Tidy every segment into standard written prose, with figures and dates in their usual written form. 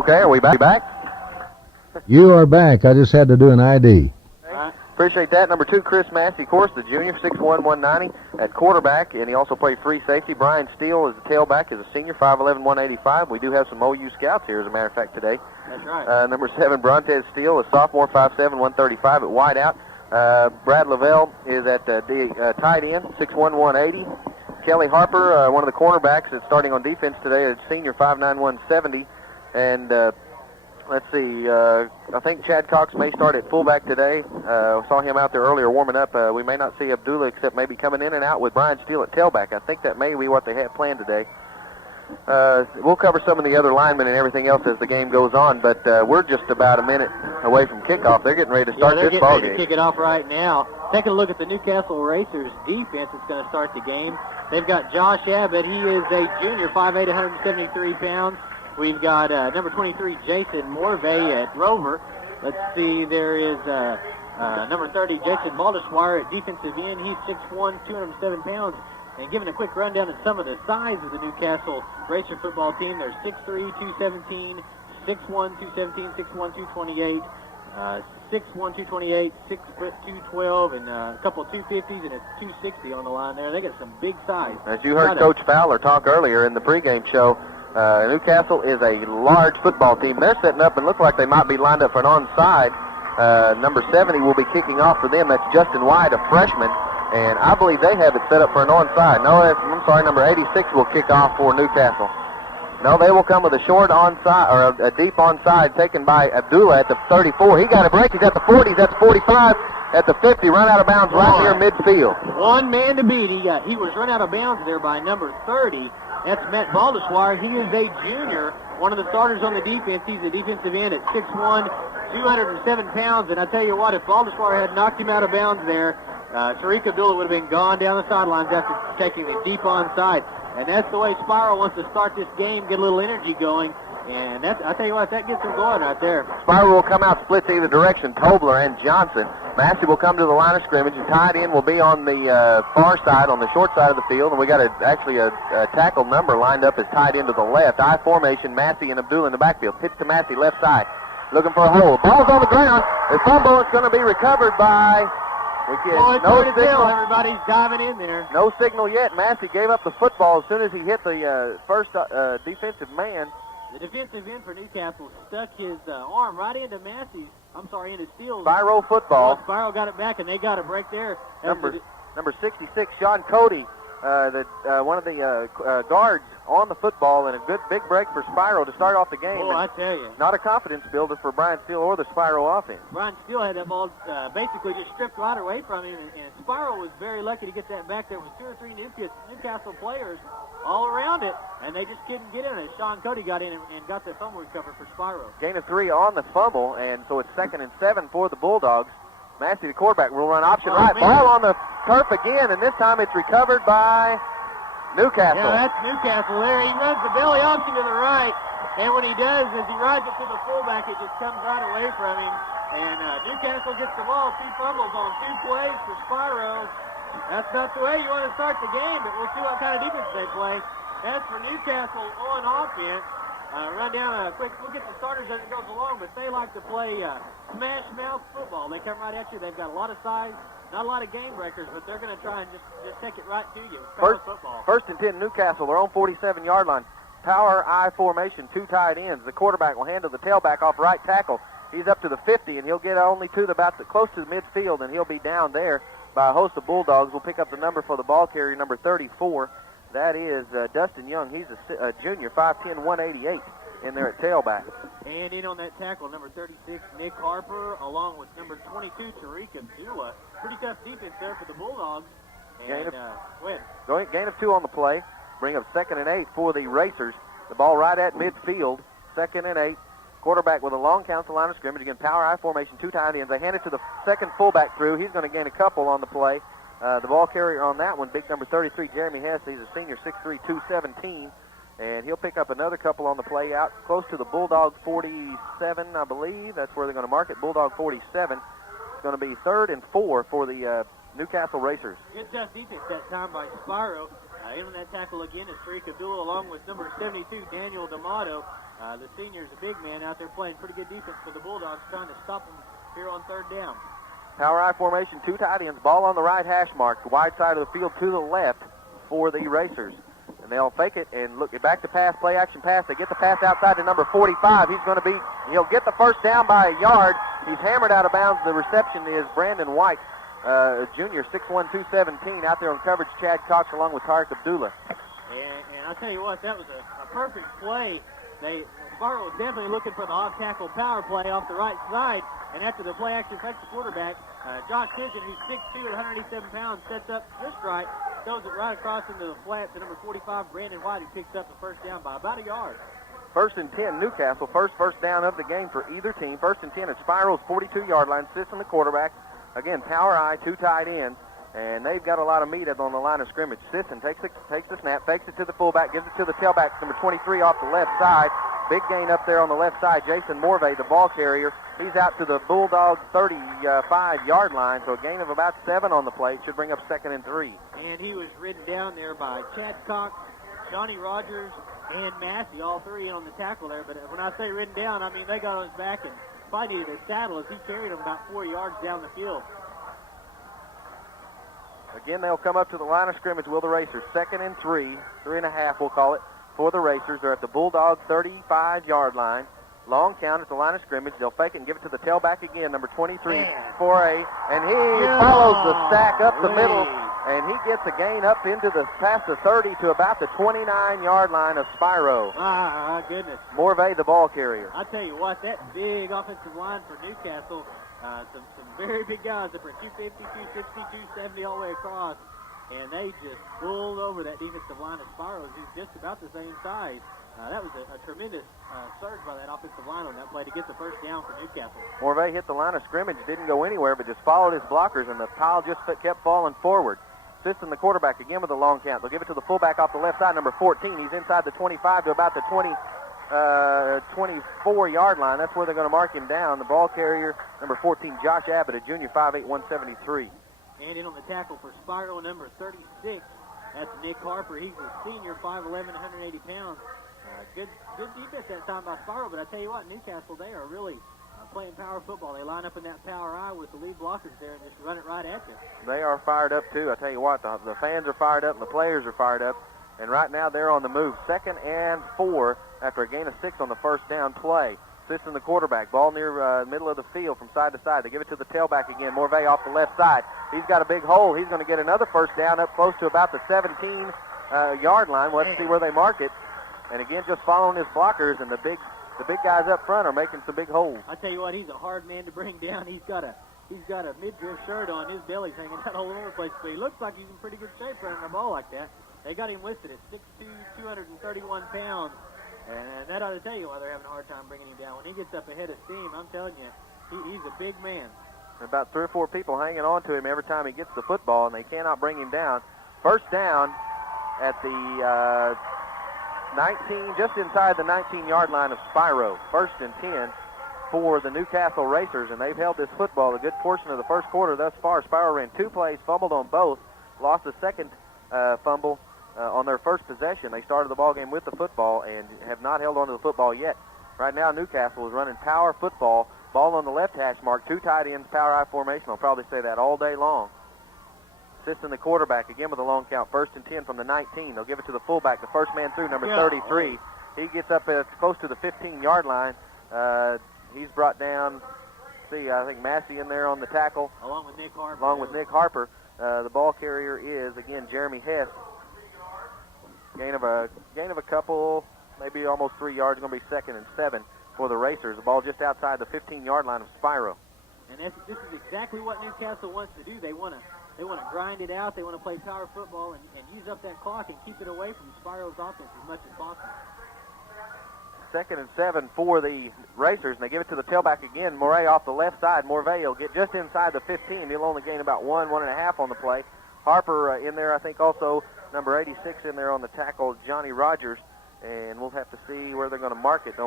Okay, are we back? You are back. I just had to do an ID. Appreciate that. Number 2, Chris Massey, of course, the junior, 6'1", 190 at quarterback, and he also played free safety. Brian Steele is the tailback, is a senior, 5'11", 185. We do have some OU scouts here, as a matter of fact, today. That's right. Number 7, Brontez Steele, a sophomore, 5'7", 135 at wideout. Brad Lavelle is at tight end, 6'1", 180. Kelly Harper, one of the cornerbacks that's starting on defense today, a senior, 5'9", 170. And let's see, I think Chad Cox may start at fullback today. Saw him out there earlier warming up. We may not see Abdullah except maybe coming in and out with Brian Steele at tailback. I think that may be what they have planned today. We'll cover some of the other linemen and everything else as the game goes on, but we're just about a minute away from kickoff. They're getting ready to start this ball game. They're getting ready to kick it off right now. Taking a look at the Newcastle Racers defense that's going to start the game. They've got Josh Abbott. He is a junior, 5'8", 173 pounds. We've got number 23, Jason Morvay at Rover. Let's see, there is number 30, Jason Baldeswire at defensive end. He's 6'1", 207 pounds. And giving a quick rundown of some of the size of the Newcastle Racer football team, there's 6'3", 217, 6'1", 217, 6'1", 228, 6'1", 228, 6', 212, and a couple of 250s and a 260 on the line there. They got some big size. As you heard Coach Fowler talk earlier in the pregame show, Newcastle is a large football team. They're setting up and look like they might be lined up for an onside. Number 70 will be kicking off for them. That's Justin White, a freshman. And I believe they have it set up for an onside. No, I'm sorry, number 86 will kick off for Newcastle. No, they will come with a short onside, or a deep onside taken by Abdullah at the 34. He got a break. He's at the 40. He's at the 45. At the 50, run out of bounds right near midfield. One man to beat. He was run out of bounds there by number 30. That's Matt Baldeswire. He is a junior, one of the starters on the defense. He's a defensive end at 6'1", 207 pounds. And I tell you what, if Baldeswire had knocked him out of bounds there, Tariq Abdullah would have been gone down the sidelines after taking the deep onside. And that's the way Spiro wants to start this game, get a little energy going. And I tell you what, that gets them going right there. Spiro will come out splits either direction, Tobler and Johnson. Massey will come to the line of scrimmage, and tight end will be on the far side, on the short side of the field. And we got actually a tackle number lined up as tight end to the left. I formation, Massey and Abdullah in the backfield. Pitch to Massey, left side, looking for a hole. Ball's on the ground. The fumble is going to be recovered by... no signal. Everybody's diving in there. No signal yet. Massey gave up the football as soon as he hit the first defensive man. The defensive end for Newcastle stuck his arm right into into Steele's. Spiro football. Spiro got it back, and they got a break there. Number 66, Sean Cody, one of the guards on the football, and a good big break for Spiro to start off the game. Oh, I tell you. Not a confidence builder for Brian Steele or the Spiro offense. Brian Steele had that ball basically just stripped right away from him, and Spiro was very lucky to get that back. There was 2 or 3 Newcastle players all around it, and they just couldn't get in it. Sean Cody got in and got the fumble recovered for Spiro. Gain of 3 on the fumble, and so it's 2nd and 7 for the Bulldogs. Massey, the quarterback, will run option right. Man. Ball on the turf again, and this time it's recovered by Newcastle. Yeah, that's Newcastle there. He runs the belly option to the right, and when he does, as he rides it to the fullback, it just comes right away from him. And Newcastle gets the ball. 2 fumbles on 2 plays for Spiro. That's not the way you want to start the game, but we'll see what kind of defense they play. As for Newcastle on offense, run down quick. We'll get the starters as it goes along, but they like to play smash mouth football. They come right at you. They've got a lot of size, not a lot of game breakers, but they're going to try and just take it right to you. First and 10, Newcastle. They're on 47-yard line. Power I formation, 2 tight ends. The quarterback will handle the tailback off right tackle. He's up to the 50, and he'll get only to close to the midfield, and he'll be down there by a host of Bulldogs. We'll pick up the number for the ball carrier, number 34. That is Dustin Young. He's a junior, 5'10", 188 in there at tailback. And in on that tackle, number 36, Nick Harper, along with number 22, Tariq Abdullah. Pretty tough defense there for the Bulldogs. And, gain of 2 on the play. Bring up 2nd and 8 for the Racers. The ball right at midfield, 2nd and 8. Quarterback with a long counsel line of scrimmage. Again, power I formation, 2 tight ends. They hand it to the second fullback through. He's going to gain a couple on the play. The ball carrier on that one, big number 33, Jeremy Hess. He's a senior, 6'3", 217. And he'll pick up another couple on the play out close to the Bulldog 47, I believe. That's where they're going to mark it, Bulldog 47. It's going to be 3rd and 4 for the Newcastle Racers. Good tough defense that time by Spiro. In on that tackle again is Tariq Abdullah along with number 72, Daniel D'Amato. The senior's a big man out there playing pretty good defense for the Bulldogs, trying to stop them here on third down. Power I formation, 2 tight ends, ball on the right hash mark, the wide side of the field to the left for the Racers. And they'll fake it and look back to pass, play action pass. They get the pass outside to number 45. He'll get the first down by a yard. He's hammered out of bounds. The reception is Brandon White, junior, 6'1", 217, out there on coverage. Chad Cox along with Tariq Abdullah. And I'll tell you what, that was a perfect play. Spiro was definitely looking for the off-tackle power play off the right side. And after the play action affects the quarterback, Josh Pigeon, who's 6'2", 187 pounds, sets up just right, throws it right across into the flat to number 45, Brandon White, who picks up the first down by about a yard. 1st and 10, Newcastle. First down of the game for either team. 1st and 10 at Spiro's 42-yard line. Sits on the quarterback. Again, power I, 2 tight ends. And they've got a lot of meat on the line of scrimmage. Sisson takes the snap, fakes it to the fullback, gives it to the tailback, number 23 off the left side. Big gain up there on the left side. Jason Morvay, the ball carrier. He's out to the Bulldogs 35-yard line, so a gain of about 7 on the play. Should bring up 2nd and 3. And he was ridden down there by Chad Cox, Johnny Rogers, and Massey, all 3 on the tackle there. But when I say ridden down, I mean they got on his back and probably needed a saddle as he carried him about 4 yards down the field. Again, they'll come up to the line of scrimmage, will the Racers. 2nd and 3.5 we'll call it, for the Racers. They're at the Bulldogs 35-yard line. Long count at the line of scrimmage. They'll fake it and give it to the tailback again, number 23, 4A. And he follows the stack up the middle, and he gets a gain up into past the 30 to about the 29-yard line of Spiro. My goodness. Morvay, the ball carrier. I tell you what, that big offensive line for Newcastle, some very big guys up at 250, 260, 270 all the way across. And they just pulled over that defensive line of Spiro's, who's just about the same size. That was a tremendous surge by that offensive line on that play to get the first down for Newcastle. Morvay hit the line of scrimmage, didn't go anywhere, but just followed his blockers, and the pile just kept falling forward. Sisson, the quarterback, again with a long count. They'll give it to the fullback off the left side, number 14. He's inside the 25 to about the 24-yard line. That's where they're going to mark him down. The ball carrier, number 14, Josh Abbott, a junior, 5'8", 173. And in on the tackle for Spiro, number 36. That's Nick Harper. He's a senior, 5'11", 180 pounds. Good defense that time by Spiro, but I tell you what, Newcastle, they are really playing power football. They line up in that power eye with the lead blockers there and just run it right at you. They are fired up, too. I tell you what, the fans are fired up and the players are fired up. And right now they're on the move. 2nd and 4 after a gain of 6 on the first down play. Sisson, the quarterback. Ball near middle of the field from side to side. They give it to the tailback again. Morvay off the left side. He's got a big hole. He's going to get another first down up close to about the 17-yard line. Let's see where they mark it. And again, just following his blockers, and the big guys up front are making some big holes. I tell you what, he's a hard man to bring down. He's got a midriff shirt on. His belly's hanging out all over the place. But he looks like he's in pretty good shape running a ball like that. They got him listed at 6'2", 231 pounds. And that ought to tell you why they're having a hard time bringing him down. When he gets up ahead of steam, I'm telling you, he's a big man. About 3 or 4 people hanging on to him every time he gets the football, and they cannot bring him down. First down at the 19, just inside the 19-yard line of Spiro. 1st and 10 for the Newcastle Racers, and they've held this football a good portion of the first quarter thus far. Spiro ran 2 plays, fumbled on both, lost a second fumble on their first possession. They started the ball game with the football and have not held on to the football yet. Right now, Newcastle is running power football. Ball on the left hash mark, 2 tight ends, power I formation. I'll probably say that all day long. Sisson, the quarterback, again with a long count. 1st and 10 from the 19. They'll give it to the fullback, the first man through, number 33. He gets up close to the 15-yard line. He's brought down, I think Massey in there on the tackle. Along with Nick Harper. The ball carrier is, again, Jeremy Hess. Gain of a couple, maybe almost 3 yards. Going to be 2nd and 7 for the Racers. The ball just outside the 15-yard line of Spiro. And this is exactly what Newcastle wants to do. They want to grind it out. They want to play power football and use up that clock and keep it away from Spiro's offense as much as possible. 2nd and 7 for the Racers, and they give it to the tailback again. Morvay off the left side. Morvay will get just inside the 15. He'll only gain about 1.5 on the play. Harper in there, I think, also number 86 in there on the tackle, Johnny Rogers, and we'll have to see where they're going to mark it. They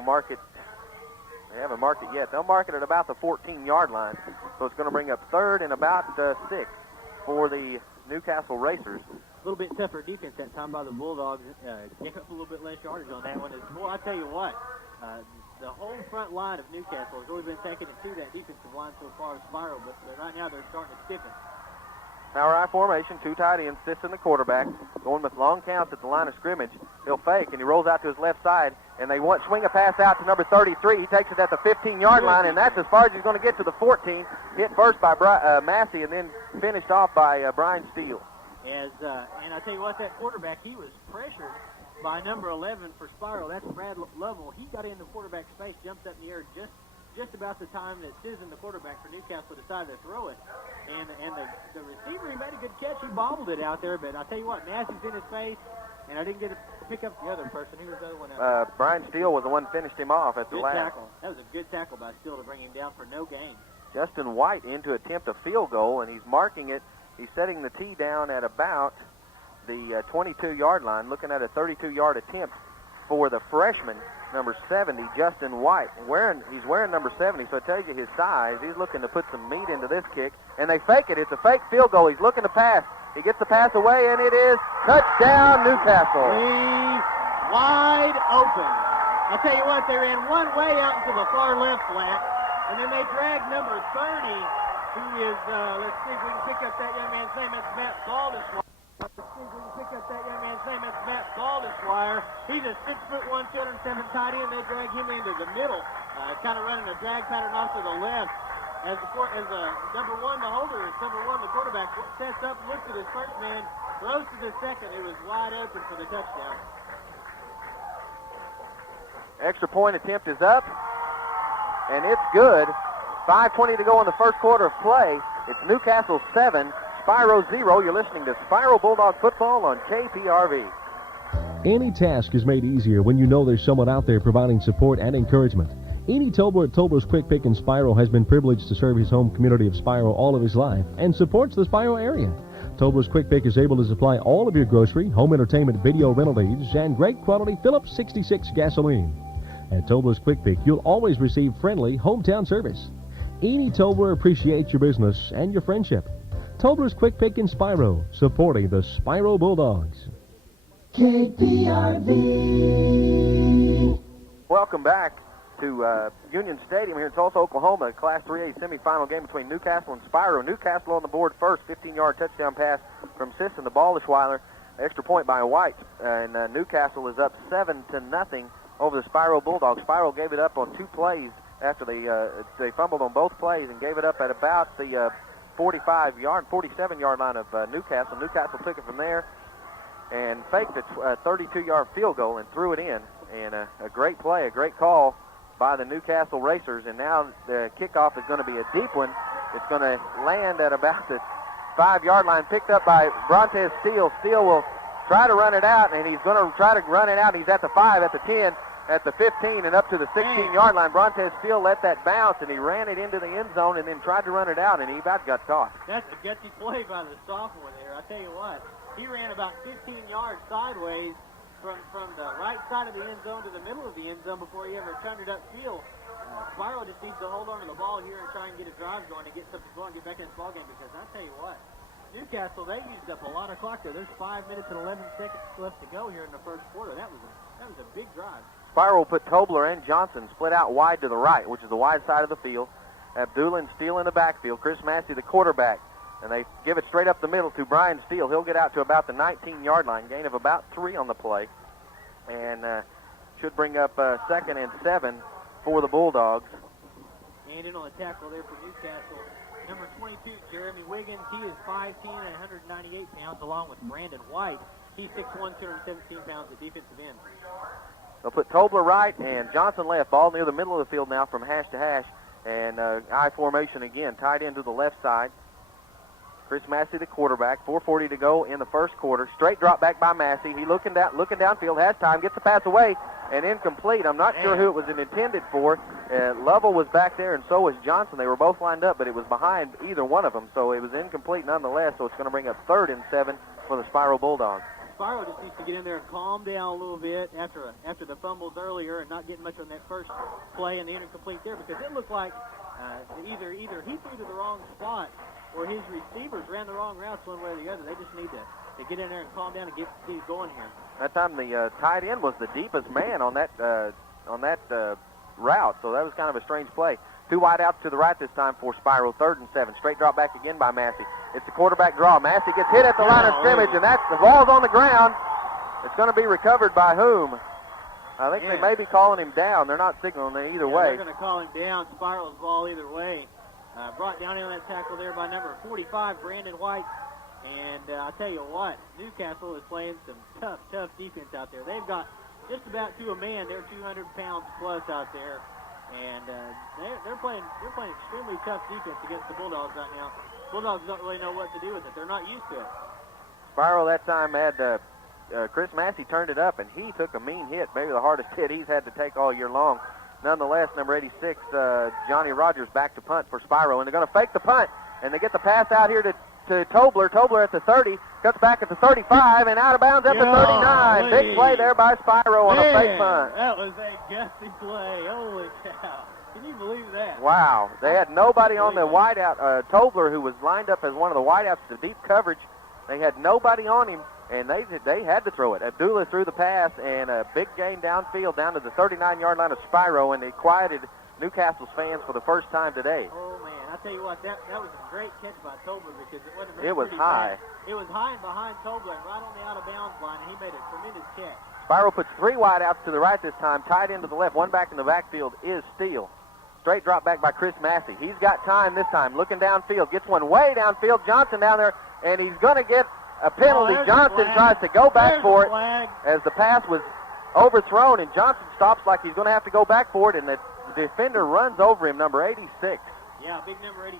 haven't marked it yet. They'll mark it at about the 14-yard line, so it's going to bring up 3rd and about 6 for the Newcastle Racers. A little bit tougher defense that time by the Bulldogs. Gave up a little bit less yardage on that one. Boy, I tell you what, The whole front line of Newcastle has really been taking it to that defensive line so far as Spiro, but right now they're starting to stiffen. Power I formation, 2 tight ends, assisting the quarterback, going with long counts at the line of scrimmage. He'll fake, and he rolls out to his left side, and they swing a pass out to number 33. He takes it at the 15-yard line, and that's as far as he's going to get to the 14. Hit first by Massey, and then finished off by Brian Steele. And I tell you what, that quarterback, he was pressured by number 11 for Spiro. That's Brad Lovell. He got in the quarterback space, jumped up in the air just about the time that Susan, the quarterback for Newcastle, decided to throw it. And the receiver, he made a good catch. He bobbled it out there, but I tell you what, Massey's in his face, and I didn't get to pick up the other person. Who was the other one out? Brian Steele was the one who finished him off at the good last. Tackle. That was a good tackle by Steele to bring him down for no gain. Justin White in to attempt a field goal, and he's marking it. He's setting the tee down at about the 22-yard line, looking at a 32-yard attempt for the freshman, number 70, Justin White. He's wearing number 70, so it tells you his size. He's looking to put some meat into this kick, and they fake it. It's a fake field goal. He's looking to pass. He gets the pass away, and it is touchdown, Newcastle. He's wide open. I'll tell you what, they ran one way out into the far left flat, and then they dragged number 30, who is, let's see if we can pick up that young man's name. That's Matt Baldeswire. Let's see if we can pick up that young man's name. That's Matt Baldeswire. He's a 6'1", 207 tight end. They drag him into the middle, kind of running a drag pattern off to the left. As number 1, the holder, is number 1, the quarterback, sets up, looks at his first man, throws to the second. It was wide open for the touchdown. Extra point attempt is up, and it's good. 5:20 to go in the first quarter of play. It's Newcastle 7, Spiro 0. You're listening to Spiro Bulldog Football on KPRV. Any task is made easier when you know there's someone out there providing support and encouragement. Eni Tobler at Tobler's Quick Pick in Spiro has been privileged to serve his home community of Spiro all of his life and supports the Spiro area. Tobler's Quick Pick is able to supply all of your grocery, home entertainment, video rental needs, and great quality Phillips 66 gasoline. At Tobler's Quick Pick, you'll always receive friendly hometown service. Eni Tobler appreciates your business and your friendship. Tobler's Quick Pick in Spiro, supporting the Spiro Bulldogs. KPRV. Welcome back to Union Stadium here in Tulsa, Oklahoma. Class 3A semifinal game between Newcastle and Spiro. Newcastle on the board first, 15-yard touchdown pass from Sisson to Baldesweiler. Extra point by White, and Newcastle is up 7-0 over the Spiro Bulldogs. Spiro gave it up on 2 plays after they fumbled on both plays and gave it up at about the 47-yard line of Newcastle. Newcastle took it from there and faked a 32-yard field goal and threw it in. And a great play, a great call by the Newcastle Racers. And now the kickoff is going to be a deep one. It's going to land at about the 5-yard line, picked up by Brontez Steele. Steele will try to run it out, and he's going to try to run it out. He's at the 5, at the 10, at the 15, and up to the 16-yard line. Brontez Steele let that bounce, and he ran it into the end zone and then tried to run it out, and he about got caught. That's a gutsy play by the sophomore there. I tell you what, he ran about 15 yards sideways from the right side of the end zone to the middle of the end zone before he ever turned it upfield. Spiro just needs to hold on to the ball here and try and get a drive going and get something going, get back in this ball game, because I tell you what, Newcastle, they used up a lot of clock there. There's 5 minutes and 11 seconds left to go here in the first quarter. That was a big drive. Spiro will put Tobler and Johnson split out wide to the right, which is the wide side of the field. Abdullah and Steele in the backfield. Chris Massey, the quarterback. And they give it straight up the middle to Brian Steele. He'll get out to about the 19-yard line, gain of about 3 on the play. And should bring up 2nd and 7 for the Bulldogs. And in on the tackle there for Newcastle, number 22, Jeremy Wiggins. He is 5'10" and 198 pounds, along with Brandon White. He's 6'1", 217 pounds at defensive end. They'll put Tobler right and Johnson left. Ball near the middle of the field now from hash to hash. And I formation again, tied into the left side. Chris Massey, the quarterback. 4:40 to go in the first quarter. Straight drop back by Massey. He looking downfield, has time, gets the pass away, and incomplete. I'm not sure who it was intended for. Lovell was back there, and so was Johnson. They were both lined up, but it was behind either one of them, so it was incomplete nonetheless. So it's going to bring up 3rd and 7 for the Spiro Bulldogs. Spiro just needs to get in there and calm down a little bit after the fumbles earlier and not getting much on that first play and the incomplete there, because it looked like either he threw to the wrong spot or his receivers ran the wrong routes one way or the other. They just need to get in there and calm down and get going here. That time the tight end was the deepest man on that route, so that was kind of a strange play. 2 wide outs to the right this time for Spiro. 3rd and 7. Straight drop back again by Massey. It's the quarterback draw. Massey gets hit at the line of scrimmage, and the ball's on the ground. It's going to be recovered by whom? I think they may be calling him down. They're not signaling it either way. They're going to call him down. Spiro's ball either way. Brought down on that tackle there by number 45, Brandon White. And I'll tell you what, Newcastle is playing some tough defense out there. They've got just about to a man. They're 200 pounds plus out there. And they're playing extremely tough defense against the Bulldogs right now. Bulldogs don't really know what to do with it. They're not used to it. Spiro that time had Chris Massey turned it up, and he took a mean hit, maybe the hardest hit he's had to take all year long. Nonetheless, number 86, Johnny Rogers, back to punt for Spiro, and they're going to fake the punt, and they get the pass out here to Tobler. Tobler at the 30, cuts back at the 35, and out of bounds at the 39. Big play there by Spiro on a fake punt. That was a gusty play. Holy cow. Can you believe that? Wow. They had nobody on the wideout. Tobler, who was lined up as one of the wideouts to deep coverage, they had nobody on him, and they had to throw it. Abdullah threw the pass, and a big gain downfield down to the 39-yard line of Spiro, and they quieted Newcastle's fans for the first time today. Oh, man. I'll tell you what, that was a great catch by Tobler because it wasn't It was high. It was high and behind Tobler and right on the out-of-bounds line, and he made a tremendous catch. Spiro puts 3 wideouts to the right this time, tied into the left. One back in the backfield is Steele. Straight drop back by Chris Massey. He's got time this time, looking downfield. Gets one way downfield. Johnson down there, and he's going to get a penalty. Johnson tries to go back for it as the pass was overthrown, and Johnson stops like he's going to have to go back for it, and the defender runs over him, number 86. Yeah, big number 86,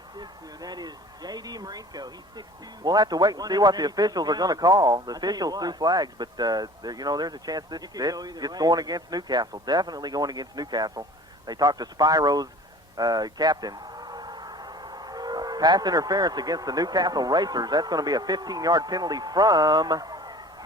that is J.D. Marinko. He's 6'2". We'll have to wait and see what the officials are going to call. The officials threw flags, but, there's a chance this gets going against Newcastle. Definitely going against Newcastle. They talked to Spiro's captain. Pass interference against the Newcastle Racers. That's going to be a 15-yard penalty from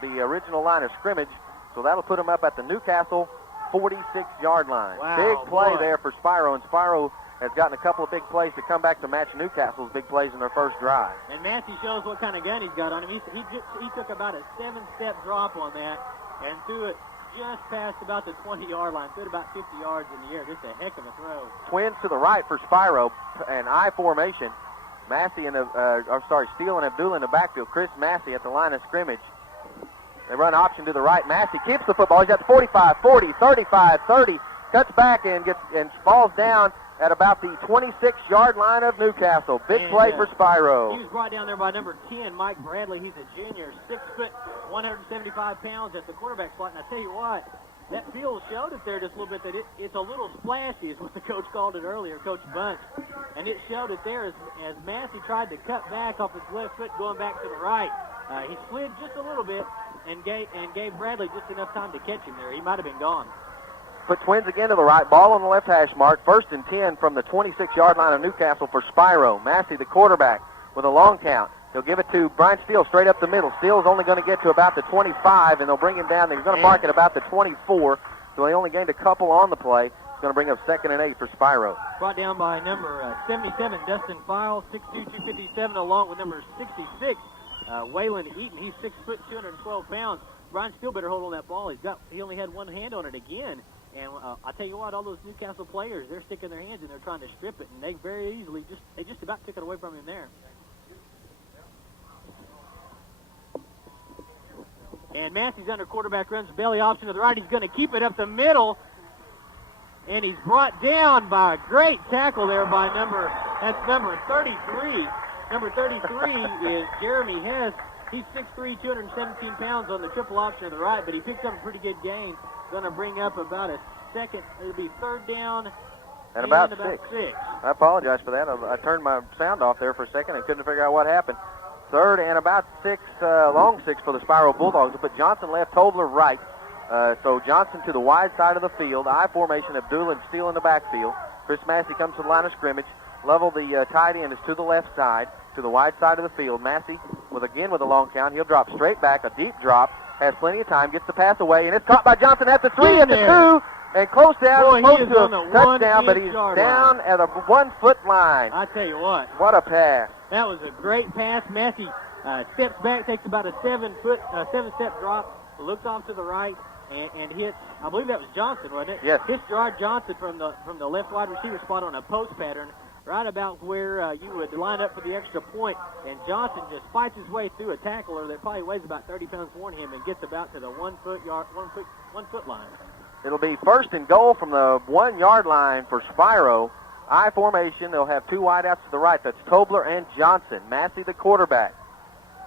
the original line of scrimmage. So that'll put them up at the Newcastle 46-yard line. Wow, big play there for Spiro, and Spiro has gotten a couple of big plays to come back to match Newcastle's big plays in their first drive. And Massey shows what kind of gun he's got on him. He took about a 7-step drop on that and threw it just past about the 20-yard line. Threw it about 50 yards in the air. Just a heck of a throw. Twins to the right for Spiro, and I formation. Massey and Steele and Abdullah in the backfield. Chris Massey at the line of scrimmage. They run option to the right. Massey keeps the football. He's at the 45, 40, 35, 30. Cuts back and falls down at about the 26-yard line of Newcastle. Big play for Spiro. He was brought down there by number 10, Mike Bradley. He's a junior, 6 foot, 175 pounds at the quarterback spot. And I tell you what, that field showed it there just a little bit that it's a little splashy is what the coach called it earlier, Coach Bunch. And it showed it there as Massey tried to cut back off his left foot going back to the right. He slid just a little bit and gave Bradley just enough time to catch him there. He might have been gone. Put Twins again to the right. Ball on the left hash mark. 1st and 10 from the 26-yard line of Newcastle for Spiro. Massey, the quarterback, with a long count. He'll give it to Brian Steele straight up the middle. Steele's only going to get to about the 25, and they'll bring him down. He's going to mark at about the 24, so they only gained a couple on the play. It's going to bring up 2nd and 8 for Spiro. Brought down by number 77, Dustin Files, 6'2", 257, along with number 66, Waylon Eaton. He's 6 foot, 212 pounds. Brian Steele better hold on that ball. He only had one hand on it again. And I tell you what, all those Newcastle players, they're sticking their hands and they're trying to strip it, and they very easily just about took it away from him there. And Massey's under quarterback, runs belly option to the right. He's going to keep it up the middle, and he's brought down by a great tackle there by number 33. Number 33 is Jeremy Hess. He's 6'3", 217 pounds on the triple option to the right, but he picked up a pretty good gain. Going to bring up about a second. It'll be 3rd down and about 6. I apologize for that. I turned my sound off there for a second and couldn't figure out what happened. 3rd and about 6, long 6 for the Spiro Bulldogs. But Johnson left, Tobler right. So Johnson to the wide side of the field. I formation, Abdullah and Steele in the backfield. Chris Massey comes to the line of scrimmage. Level, the tight end, is to the left side, to the wide side of the field. Massey, with a long count. He'll drop straight back, a deep drop. Has plenty of time, gets the pass away, and it's caught by Johnson at the 3, at the 2, and close down, close to a touchdown, but he's down at a 1-foot line. I tell you what. What a pass. That was a great pass. Massey steps back, takes about a 7-step drop, looks off to the right, and hits, I believe that was Johnson, wasn't it? Yes. Hits Gerard Johnson from the left wide receiver spot on a post pattern, right about where you would line up for the extra point, and Johnson just fights his way through a tackler that probably weighs about 30 pounds more than him and gets about to the 1 foot line. It'll be first and goal from the 1 yard line for Spiro. I formation. They'll have 2 wideouts to the right. That's Tobler and Johnson. Massey, the quarterback.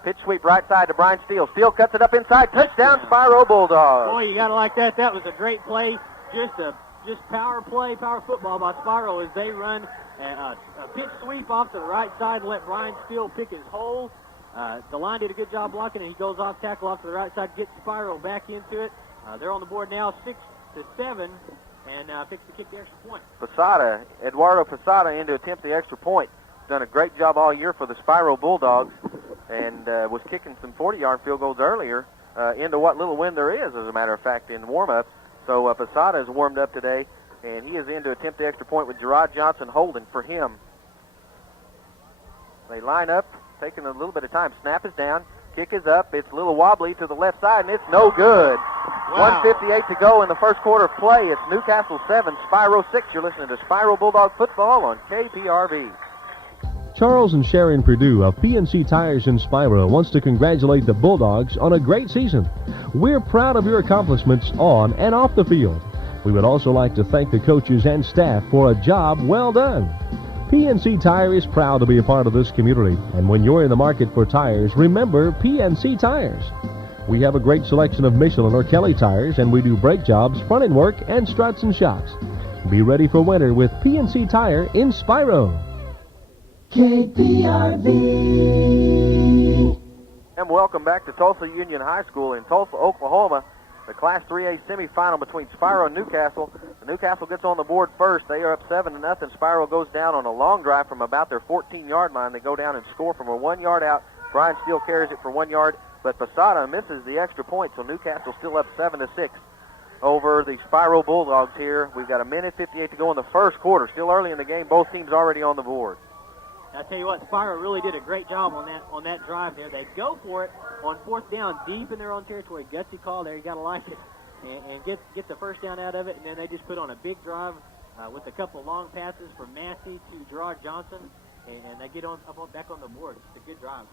Pitch sweep right side to Brian Steele. Steele cuts it up inside. Touchdown, Spiro Bulldogs. Boy, you got to like that. That was a great play. Just power play, power football by Spiro as they run a pitch sweep off to the right side and let Brian Steele pick his hole. The line did a good job blocking, and he goes off tackle off to the right side, gets Spiro back into it. They're on the board now 6-7, and picks to kick the extra point. Eduardo Posada in to attempt the extra point. Done a great job all year for the Spiro Bulldogs, and was kicking some 40-yard field goals earlier into what little wind there is, as a matter of fact, in warm-up. So Posada is warmed up today, and he is in to attempt the extra point with Gerard Johnson holding for him. They line up, taking a little bit of time. Snap is down. Kick is up. It's a little wobbly to the left side, and it's no good. Wow. 1:58 to go in the first quarter of play. It's Newcastle 7, Spiro 6. You're listening to Spiro Bulldog Football on KPRV. Charles and Sharon Perdue of PNC Tires in Spiro wants to congratulate the Bulldogs on a great season. We're proud of your accomplishments on and off the field. We would also like to thank the coaches and staff for a job well done. PNC Tire is proud to be a part of this community, and when you're in the market for tires, remember PNC Tires. We have a great selection of Michelin or Kelly tires, and we do brake jobs, front-end work, and struts and shocks. Be ready for winter with PNC Tire in Spiro. KPRV. And welcome back to Tulsa Union High School in Tulsa, Oklahoma. The Class 3A semifinal between Spiro and Newcastle. Newcastle gets on the board first. They are up 7-0. Spiro goes down on a long drive from about their 14-yard line. They go down and score from a 1 yard out. Brian Steele carries it for 1 yard, but Posada misses the extra point, so Newcastle still up 7-6 over the Spiro Bulldogs here. We've got 1:58 to go in the first quarter. Still early in the game. Both teams already on the board. I tell you what, Spiro really did a great job on that drive there. They go for it on 4th down, deep in their own territory. Gutsy call there. You got to like it, and get the first down out of it. And then they just put on a big drive with a couple of long passes from Massey to Gerard Johnson, and they get back on the board. It's a good drive.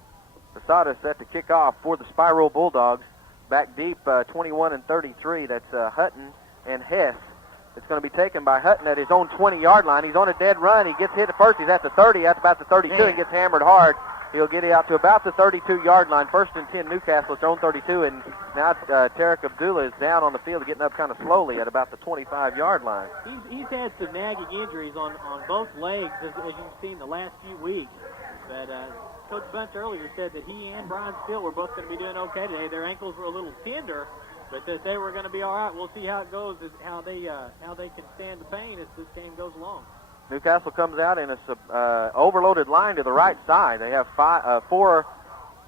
Posada set to kick off for the Spiro Bulldogs. Back deep, 21 and 33. That's Hutton and Hess. It's going to be taken by Hutton at his own 20-yard line. He's on a dead run. He gets hit at first. He's at the 30. That's about the 32 and gets hammered hard. He'll get it out to about the 32-yard line. 1st and 10 Newcastle. It's their own 32. And now Tarek Abdullah is down on the field, getting up kind of slowly at about the 25-yard line. He's had some nagging injuries on both legs, as you've seen the last few weeks. But Coach Bunch earlier said that he and Brian Steele were both going to be doing okay today. Their ankles were a little tender, but that they were going to be all right. We'll see how it goes, how they can stand the pain as this game goes along. Newcastle comes out in a overloaded line to the right side. They have four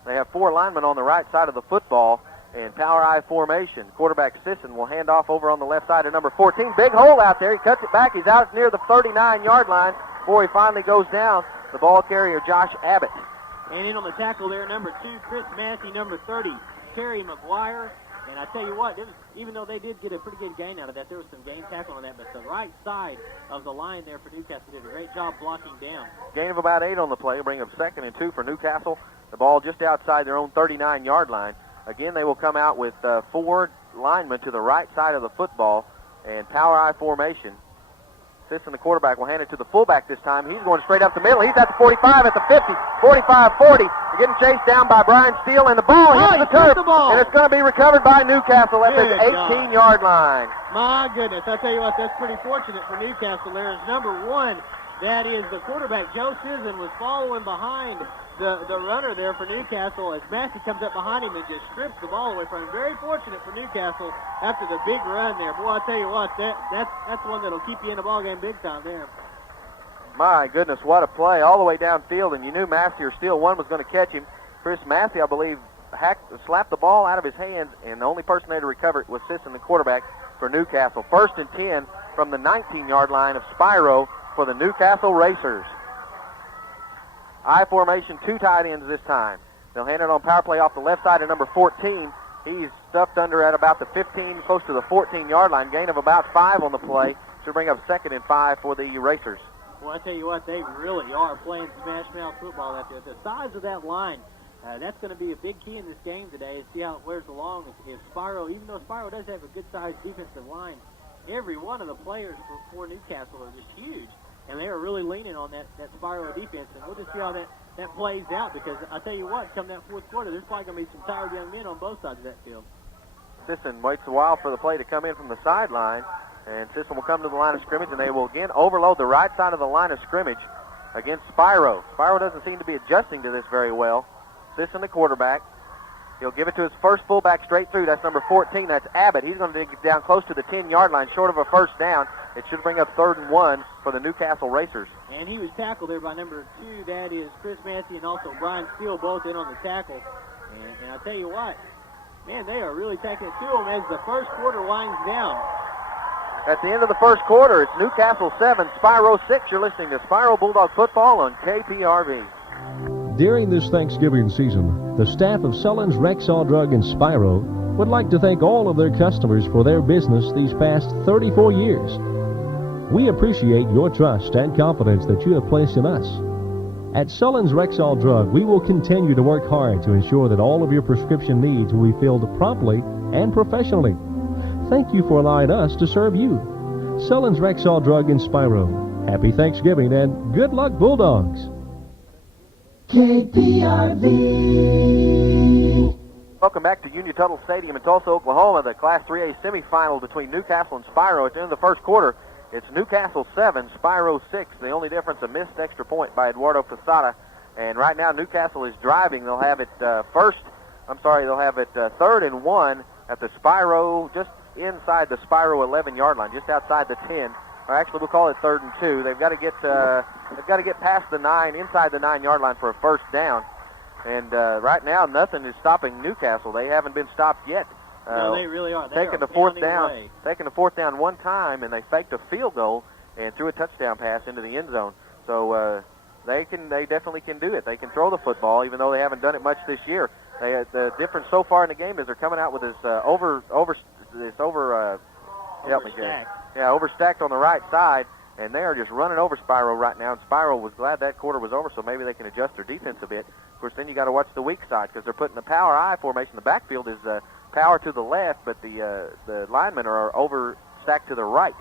linemen on the right side of the football in power I formation. Quarterback Sisson will hand off over on the left side to number 14. Big hole out there. He cuts it back. He's out near the 39-yard line before he finally goes down. The ball carrier, Josh Abbott. And in on the tackle there, number 2, Chris Massey, number 30, Terry McGuire. And I tell you what, even though they did get a pretty good gain out of that, there was some gain tackle on that, but the right side of the line there for Newcastle did a great job blocking down. Gain of about 8 on the play, bring up 2nd and 2 for Newcastle. The ball just outside their own 39-yard line. Again, they will come out with 4 linemen to the right side of the football and power I formation. Sisson, the quarterback, will hand it to the fullback this time. He's going straight up the middle. He's at the 45, at the 50, 45, 40. They're getting chased down by Brian Steele, and the ball hits the turf. And it's going to be recovered by Newcastle at the 18-yard line. My goodness, I tell you what, that's pretty fortunate for Newcastle. There is number 1. That is the quarterback, Joe Sisson, was following behind the runner there for Newcastle as Massey comes up behind him and just strips the ball away from him. Very fortunate for Newcastle after the big run there. Boy, I tell you what, that's one that'll keep you in the ballgame big time there. My goodness, what a play all the way downfield, and you knew Massey or Steele one was going to catch him. Chris Massey, I believe, slapped the ball out of his hands, and the only person there to recover it was Sisson, the quarterback for Newcastle. 1st and 10 from the 19-yard line of Spiro for the Newcastle Racers. I formation, 2 tight ends this time. They'll hand it on power play off the left side to number 14, He's stuffed under at about the 15, close to the 14-yard line. Gain of about 5 on the play. Should bring up 2nd and 5 for the Racers. Well, I tell you what, they really are playing smash mouth football out there. The size of that line, that's going to be a big key in this game today. See how it wears along. If Spiro, even though Spiro does have a good-sized defensive line, every one of the players for Newcastle are just huge. And they are really leaning on that Spiro defense. And we'll just see how that plays out, because I tell you what, come that fourth quarter, there's probably going to be some tired young men on both sides of that field. Sisson waits a while for the play to come in from the sideline, and Sisson will come to the line of scrimmage, and they will again overload the right side of the line of scrimmage against Spiro. Spiro doesn't seem to be adjusting to this very well. Sisson, the quarterback. He'll give it to his first fullback straight through. That's number 14. That's Abbott. He's going to dig it down close to the 10-yard line, short of a first down. It should bring up 3rd and 1 for the Newcastle Racers. And he was tackled there by number 2. That is Chris Massey and also Brian Steele, both in on the tackle. And I tell you what, man, they are really taking it to them as the first quarter winds down. At the end of the first quarter, it's Newcastle 7, Spiro 6. You're listening to Spiro Bulldog Football on KPRV. During this Thanksgiving season, the staff of Sullins Rexall Drug in Spiro would like to thank all of their customers for their business these past 34 years. We appreciate your trust and confidence that you have placed in us. At Sullins Rexall Drug, we will continue to work hard to ensure that all of your prescription needs will be filled promptly and professionally. Thank you for allowing us to serve you. Sullins Rexall Drug in Spiro. Happy Thanksgiving and good luck, Bulldogs. KPRV. Welcome back to Union Tuttle Stadium in Tulsa, Oklahoma, the Class 3A semifinal between Newcastle and Spiro. At the end of the first quarter, it's Newcastle 7, Spiro 6. The only difference, a missed extra point by Eduardo Posada. And right now, Newcastle is driving. They'll have it they'll have it 3rd and 1 at the Spiro, just inside the Spiro 11-yard line, just outside the 10. Or actually, we'll call it 3rd and 2. They've got to get past the 9, inside the 9-yard line for a first down. And right now, nothing is stopping Newcastle. They haven't been stopped yet. No, they really are. Taking the fourth down one time, and they faked a field goal and threw a touchdown pass into the end zone. So they definitely can do it. They can throw the football, even though they haven't done it much this year. Overstacked on the right side, and they are just running over Spiro right now. And Spiro was glad that quarter was over, so maybe they can adjust their defense a bit. Of course, then you got to watch the weak side, because they're putting the power I formation. The backfield is power to the left, but the linemen are overstacked to the right.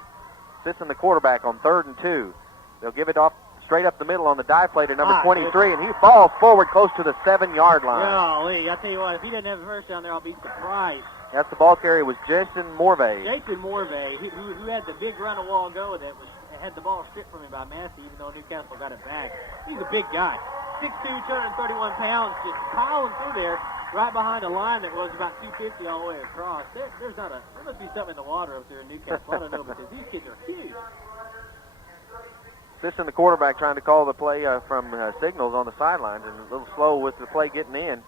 Sisson, the quarterback, on 3rd and 2. They'll give it off straight up the middle on the dive play to number 23, and he falls forward close to the 7-yard line. Golly, I tell you what, if he doesn't have a first down there, I'll be surprised. That's the ball carrier was Jason Morvay. Jason Morvay, who had the big run a while ago that had the ball stripped from him by Massey, even though Newcastle got it back. He's a big guy. 6'2", 231 pounds, just piling through there, right behind a line that was about 250 all the way across. There must be something in the water up there in Newcastle. I don't know, because these kids are huge. Sisson, the quarterback, trying to call the play from signals on the sidelines, and a little slow with the play getting in.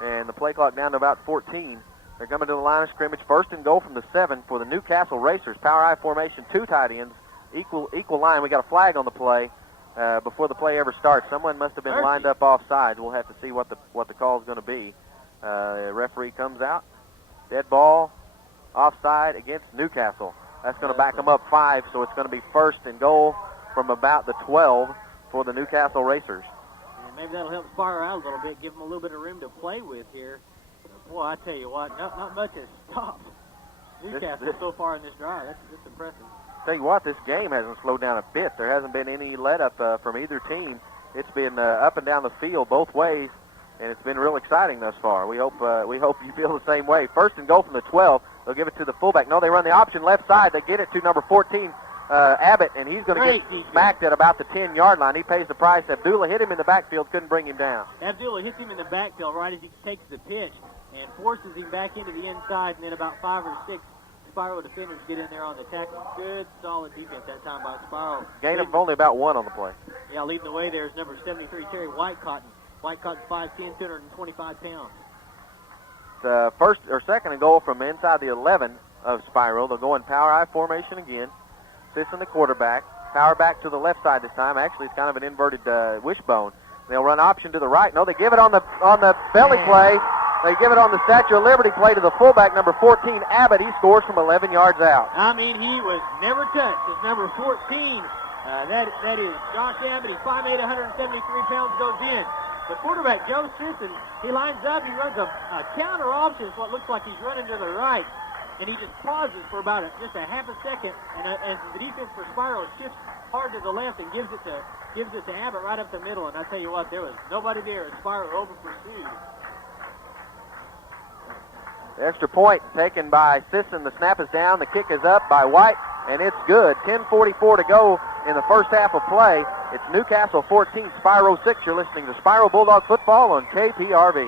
And the play clock down to about 14. They're coming to the line of scrimmage. 1st and goal from the 7 for the Newcastle Racers. Power I formation, 2 tight ends, equal line. We got a flag on the play before the play ever starts. Someone must have been lined up offside. We'll have to see what the call is going to be. Referee comes out. Dead ball, offside against Newcastle. That's going to back them up 5, so it's going to be 1st and goal from about the 12 for the Newcastle Racers. And maybe that'll help Spiro out a little bit, give them a little bit of room to play with here. Boy, I tell you what, not much has stopped Newcastle so far in this drive. That's impressive. Tell you what, this game hasn't slowed down a bit. There hasn't been any let-up from either team. It's been up and down the field both ways, and it's been real exciting thus far. We hope you feel the same way. 1st and goal from the 12. They'll give it to the fullback. No, they run the option left side. They get it to number 14, Abbott, and he's going to get smacked at about the 10-yard line. He pays the price. Abdullah hit him in the backfield, couldn't bring him down. Abdullah hits him in the backfield right as he takes the pitch and forces him back into the inside, and then about 5 or 6 Spiro defenders get in there on the tackle. Good, solid defense that time by Spiro. Gain of only about 1 on the play. Yeah, leading the way there is number 73, Terry Whitecotton. Whitecotton 5'10", 225 pounds. The 2nd and goal from inside the 11 of Spiro. They'll go in power I formation again. Sisson, the quarterback. Power back to the left side this time. Actually, it's kind of an inverted wishbone. They'll run option to the right. No, they give it on the belly play They give it on the Statue of Liberty play to the fullback, number 14, Abbott. He scores from 11 yards out. I mean, he was never touched. It's number 14. That is Josh Abbott. He's 5'8", 173 pounds, goes in. The quarterback, Joe Sisson, he lines up. He runs a counter option. It's what looks like he's running to the right. And he just pauses for about just a half a second. And as the defense for Spiro shifts hard to the left and gives it to Abbott right up the middle. And I tell you what, there was nobody there. Spiro over pursued. The extra point taken by Sisson. The snap is down. The kick is up by White, and it's good. 10:44 to go in the first half of play. It's Newcastle 14, Spiro 6. You're listening to Spiro Bulldog Football on KPRV.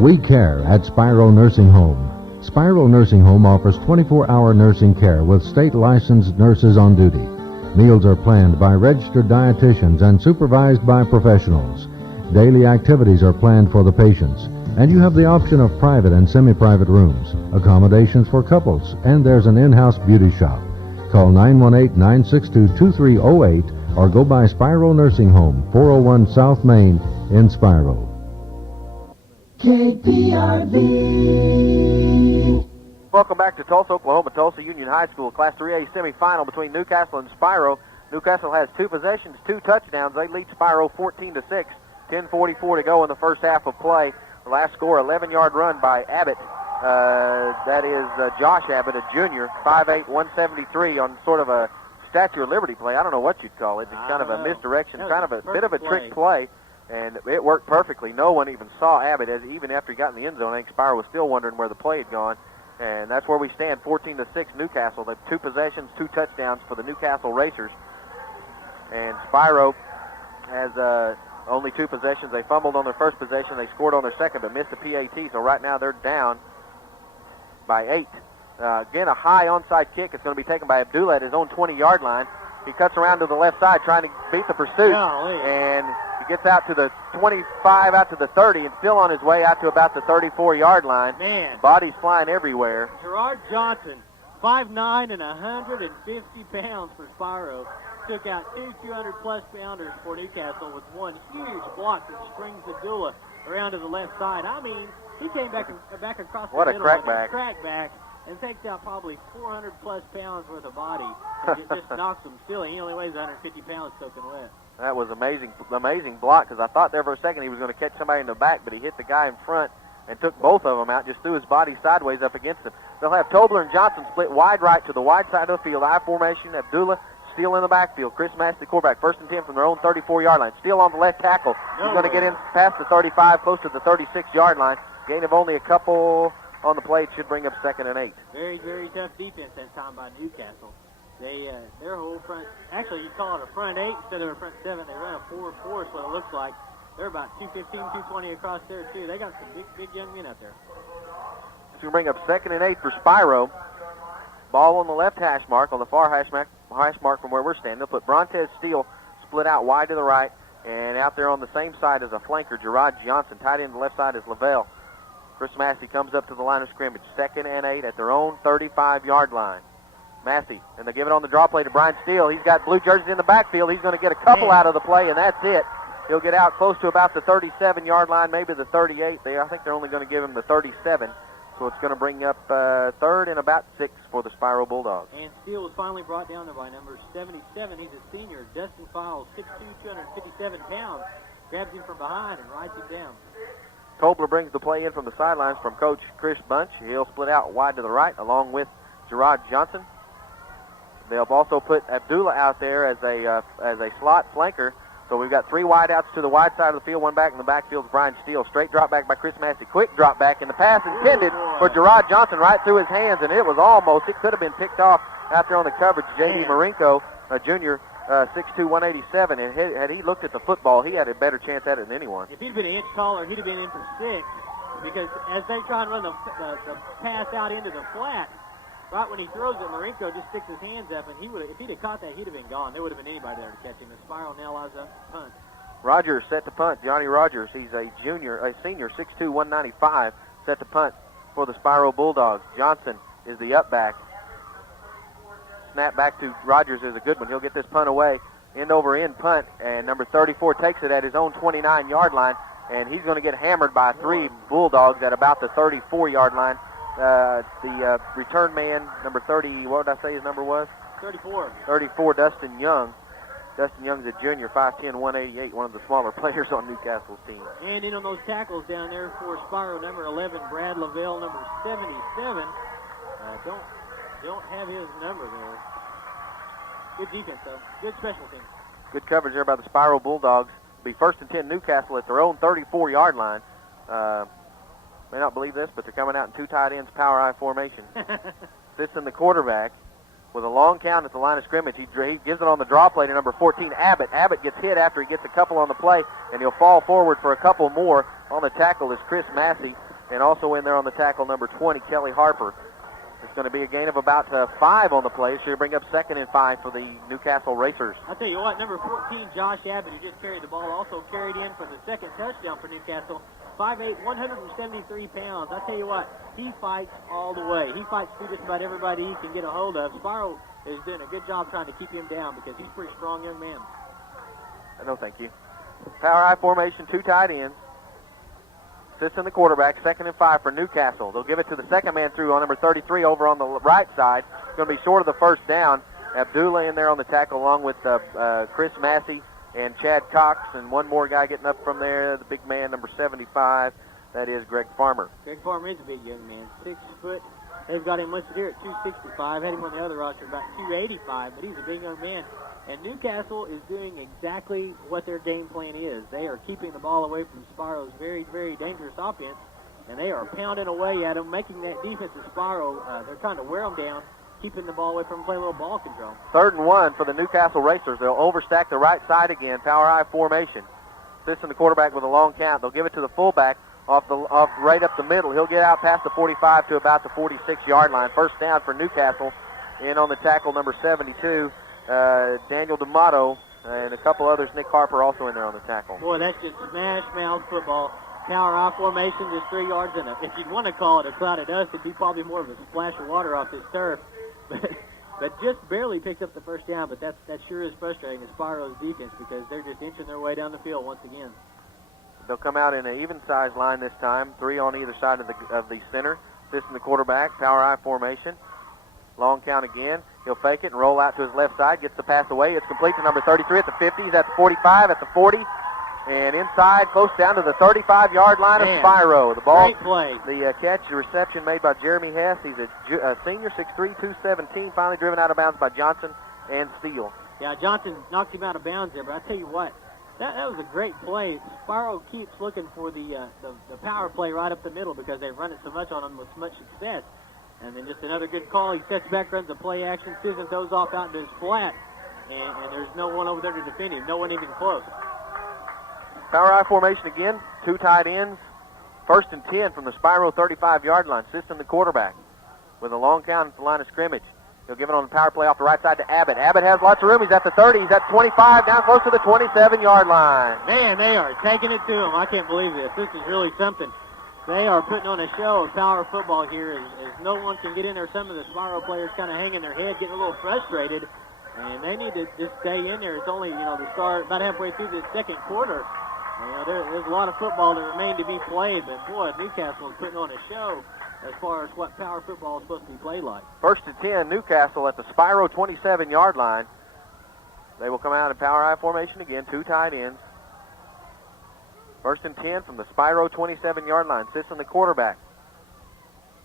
We care at Spiro Nursing Home. Spiro Nursing Home offers 24-hour nursing care with state-licensed nurses on duty. Meals are planned by registered dietitians and supervised by professionals. Daily activities are planned for the patients, and you have the option of private and semi-private rooms, accommodations for couples, and there's an in-house beauty shop. Call 918-962-2308 or go by Spiro Nursing Home, 401 South Main in Spiro. KPRV. Welcome back to Tulsa, Oklahoma. Tulsa Union High School Class 3A semifinal between Newcastle and Spiro. Newcastle has 2 possessions, 2 touchdowns. They lead Spiro 14-6. 10:44 to go in the first half of play. The last score, 11-yard run by Abbott. That is Josh Abbott, a junior, 5'8", 173 on sort of a Statue of Liberty play. I don't know what you'd call it. It's kind of a misdirection, kind of a bit of a trick play, and it worked perfectly. No one even saw Abbott, even after he got in the end zone. I think Spiro was still wondering where the play had gone, and that's where we stand, 14-6 Newcastle. They've 2 possessions, 2 touchdowns for the Newcastle Racers, and Spiro has only 2 possessions. They fumbled on their first possession. They scored on their second, but missed the PAT, so right now they're down by 8. Again, a high onside kick. It's going to be taken by Abdullah at his own 20-yard line. He cuts around to the left side trying to beat the pursuit, and he gets out to the 25, out to the 30, and still on his way out to about the 34-yard line. Man. Bodies flying everywhere. Gerard Johnson, 5'9" and 150 pounds for Spiro. Took out 2 200-plus pounders for Newcastle with one huge block that springs Abdullah around to the left side. I mean, he came back across the middle. What a crackback. Crackback, and takes out probably 400-plus pounds worth of body. And it just knocks him still. He only weighs 150 pounds soaking wet. That was amazing block, because I thought there for a second he was going to catch somebody in the back, but he hit the guy in front and took both of them out, just threw his body sideways up against him. They'll have Tobler and Johnson split wide right to the wide side of the field. I formation, Abdullah still in the backfield. Chris Massey, the quarterback, 1st and 10 from their own 34-yard line. Still on the left tackle. He's going to get in past the 35, close to the 36-yard line. Gain of only a couple on the play. It should bring up 2nd and 8. Very, very tough defense that time by Newcastle. Their whole front, actually you call it a front 8 instead of a front 7. They run a 4-4 is what it looks like. They're about 215, 220 across there too. They got some big young men out there. It's going to bring up 2nd and 8 for Spiro. Ball on the left hash mark, on the far hash mark from where we're standing. They'll put Brontez Steele split out wide to the right, and out there on the same side as a flanker, Gerard Johnson. Tight end to the left side is Lavelle. Chris Massey comes up to the line of scrimmage. 2nd and 8 at their own 35-yard line. Massey, and they give it on the draw play to Brian Steele. He's got blue jerseys in the backfield. He's going to get a couple out of the play, and that's it. He'll get out close to about the 37-yard line, maybe the 38. I think they're only going to give him the 37. So it's going to bring up 3rd and about 6 for the Spiro Bulldogs. And Steele was finally brought down there by number 77. He's a senior. Dustin Files, 6'2", 257 pounds. Grabs him from behind and rides him down. Tobler brings the play in from the sidelines from Coach Chris Bunch. He'll split out wide to the right along with Gerard Johnson. They'll also put Abdullah out there as a slot flanker. So we've got 3 wideouts to the wide side of the field, 1 back in the backfield is Brian Steele. Straight drop back by Chris Massey. Quick drop back, and the pass intended for Gerard Johnson right through his hands, and it could have been picked off out there on the coverage. J.D. Marinko, a junior, 6'2", 187, and had he looked at the football, he had a better chance at it than anyone. If he'd been an inch taller, he'd have been in for 6, because as they try and run the pass out into the flat, right when he throws it, Marinko just sticks his hands up, and if he'd have caught that, he'd have been gone. There would have been anybody there to catch him. The Spiro now allows up to punt. Rogers set to punt. Johnny Rogers, he's a senior, 6'2", 195, set to punt for the Spiro Bulldogs. Johnson is the up back. Snap back to Rogers is a good one. He'll get this punt away. End over end punt, and number 34 takes it at his own 29-yard line. and he's going to get hammered by 3 Bulldogs at about the 34-yard line. The return man, number 30, what did I say his number was? 34. 34, Dustin Young. Dustin Young's a junior, 5'10", 188, one of the smaller players on Newcastle's team. And in on those tackles down there for Spiro, number 11, Brad Lavelle, number 77. Don't have his number there. Good defense, though. Good special teams. Good coverage there by the Spiro Bulldogs. Be 1st and 10 Newcastle at their own 34-yard line. May not believe this, but they're coming out in 2 tight ends, power I formation. Sits in the quarterback with a long count at the line of scrimmage. He gives it on the draw play to number 14, Abbott. Abbott gets hit after he gets a couple on the play, and he'll fall forward for a couple more. On the tackle is Chris Massey, and also in there on the tackle, number 20, Kelly Harper. It's going to be a gain of about 5 on the play, so you bring up 2nd and 5 for the Newcastle Racers. I'll tell you what, number 14, Josh Abbott, who just carried the ball, also carried in for the 2nd touchdown for Newcastle. 5'8", 173 pounds. I tell you what, he fights all the way. He fights through just about everybody he can get a hold of. Spiro is doing a good job trying to keep him down because he's a pretty strong young man. No, thank you. Power I formation, 2 tight ends. Sits in the quarterback, 2nd and 5 for Newcastle. They'll give it to the second man through on number 33 over on the right side. It's going to be short of the first down. Abdullah in there on the tackle along with Chris Massey and Chad Cox, and one more guy getting up from there, the big man, number 75. That is Greg Farmer. Greg Farmer is a big young man, 6 foot. They've got him listed here at 265. Had him on the other roster about 285, but he's a big young man. And Newcastle is doing exactly what their game plan is. They are keeping the ball away from Spiro's very, very dangerous offense, and they are pounding away at them, making that defense of Spiro, they're trying to wear them down, keeping the ball away from them, play a little ball control. 3rd and 1 for the Newcastle Racers. They'll overstack the right side again, power I formation. Sits in the quarterback with a long count. They'll give it to the fullback off right up the middle. He'll get out past the 45 to about the 46-yard line. First down for Newcastle. In on the tackle, number 72, Daniel D'Amato, and a couple others. Nick Harper also in there on the tackle. Boy, that's just smash-mouth football. Power I formation, just 3 yards in if you'd want to call it a cloud of dust, it'd be probably more of a splash of water off this turf. But just barely picked up the first down, but that sure is frustrating as Spiro's defense because they're just inching their way down the field once again. They'll come out in an even-sized line this time, 3 on either side of the center. Sits in the quarterback, power I formation. Long count again. He'll fake it and roll out to his left side. Gets the pass away. It's complete to number 33 at the 50. He's at the 45, at the 40. And inside, close down to the 35-yard line of Spiro. The ball, great play. The catch, the reception made by Jeremy Hess. He's a senior, 6'3", 217. Finally driven out of bounds by Johnson and Steele. Yeah, Johnson knocked him out of bounds there, but I tell you what, that was a great play. Spiro keeps looking for the power play right up the middle because they've run it so much on him with so much success. And then just another good call. He sets back, runs a play action, Susan throws off out into his flat, and there's no one over there to defend him, no one even close. Power I formation again, 2 tight ends. 1st and 10 from the Spiro 35-yard line. Sits in the quarterback with a long count at the line of scrimmage. He'll give it on the power play off the right side to Abbott. Abbott has lots of room. He's at the 30. He's at 25, down close to the 27-yard line. Man, they are taking it to him. I can't believe this. This is really something. They are putting on a show of power football here as no one can get in there. Some of the Spiro players kind of hanging their head, getting a little frustrated, and they need to just stay in there. It's only, the start about halfway through the second quarter. There's a lot of football that remain to be played, but boy, Newcastle is putting on a show as far as what power football is supposed to be played like. 1st and 10, Newcastle at the Spiro 27-yard line. They will come out in power I formation again, 2 tight ends. 1st and 10 from the Spiro 27-yard line. Sits in the quarterback.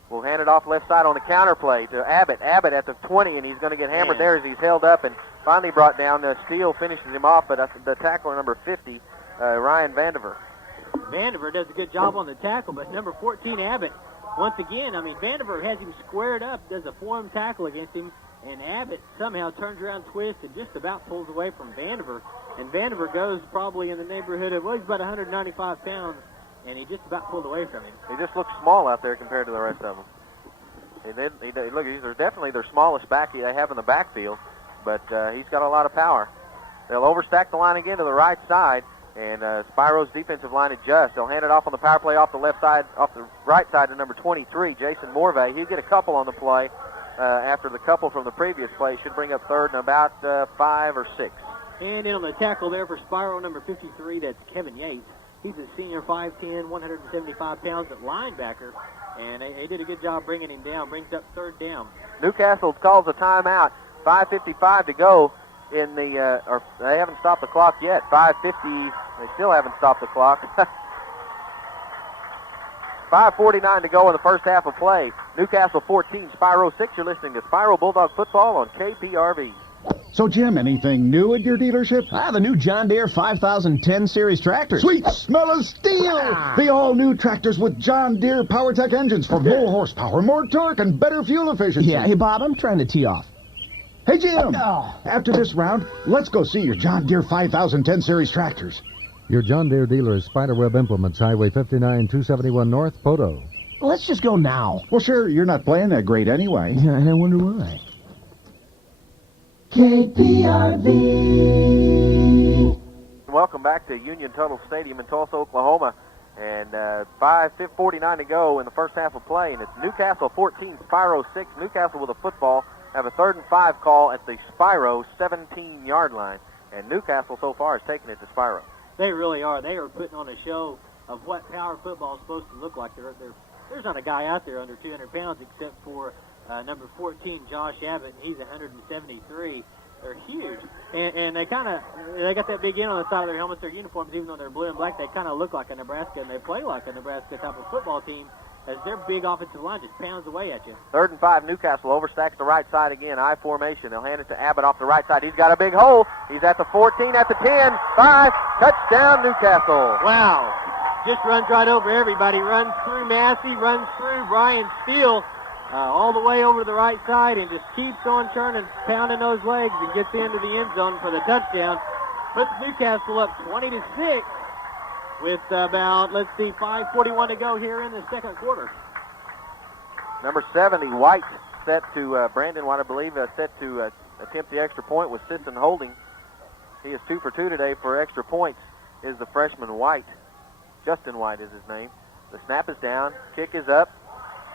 We'll hand it off left side on the counter play to Abbott. Abbott at the 20, and he's going to get hammered there as he's held up and finally brought down. Steele finishes him off, but the tackler, number 50, Ryan Vandiver. Vandiver does a good job on the tackle, but number 14, Abbott, once again, Vandiver has him squared up, does a form tackle against him, and Abbott somehow turns around, twists, and just about pulls away from Vandiver. And Vandiver goes probably in the neighborhood of, he's about 195 pounds, and he just about pulled away from him. He just looks small out there compared to the rest of them. Look, he's definitely their smallest back they have in the backfield, but he's got a lot of power. They'll overstack the line again to the right side, and Spiro's defensive line adjusts. They'll hand it off on the power play off the right side to number 23, Jason Morvay. He'll get a couple on the play after the couple from the previous play. Should bring up 3rd and about 5 or 6. And in on the tackle there for Spiro, number 53, that's Kevin Yates. He's a senior, 5'10", 175 pounds at linebacker, and they did a good job bringing him down. Brings up third down. Newcastle calls a timeout. 5:55 to go in the, or they haven't stopped the clock yet. 5:50, they still haven't stopped the clock. 5:49 to go in the first half of play. Newcastle 14, Spiro 6. You're listening to Spiro Bulldog Football on KPRV. So, Jim, anything new at your dealership? The new John Deere 5010 series tractors. Sweet smell of steel! The all-new tractors with John Deere PowerTech engines for more horsepower, more torque, and better fuel efficiency. Yeah, hey, Bob, I'm trying to tee off. Hey, Jim! After this round, let's go see your John Deere 5010 series tractors. Your John Deere dealer is Spiderweb Implements, Highway 59, 271 North, Poto. Let's just go now. Well, sure, you're not playing that great anyway. Yeah, and I wonder why. KPRV. Welcome back to Union Tuttle Stadium in Tulsa, Oklahoma. And 5:49 to go in the first half of play. And it's Newcastle 14, Spiro 6. Newcastle with a football have a 3rd and 5 call at the Spiro 17-yard line. And Newcastle so far has taken it to Spiro. They really are. They are putting on a show of what power football is supposed to look like. There's not a guy out there under 200 pounds except for number 14, Josh Abbott, and he's 173. They're huge, and they got that big N on the side of their helmets. Their uniforms, even though they're blue and black, they kind of look like a Nebraska, and they play like a Nebraska type of football team, as their big offensive line just pounds away at you. 3rd and 5, Newcastle overstacks the right side again, I formation. They'll hand it to Abbott off the right side. He's got a big hole. He's at the 14, at the 10, 5, touchdown Newcastle. Wow, just runs right over everybody. Runs through Massey, runs through Brian Steele, all the way over to the right side, and just keeps on turning, pounding those legs, and gets into the end zone for the touchdown. Puts Newcastle up 20-6 with about, 5:41 to go here in the second quarter. Number 70, White, set to, Brandon White, I believe, set to attempt the extra point with Sisson holding. He is 2 for 2 today for extra points, is the freshman White. Justin White is his name. The snap is down, kick is up.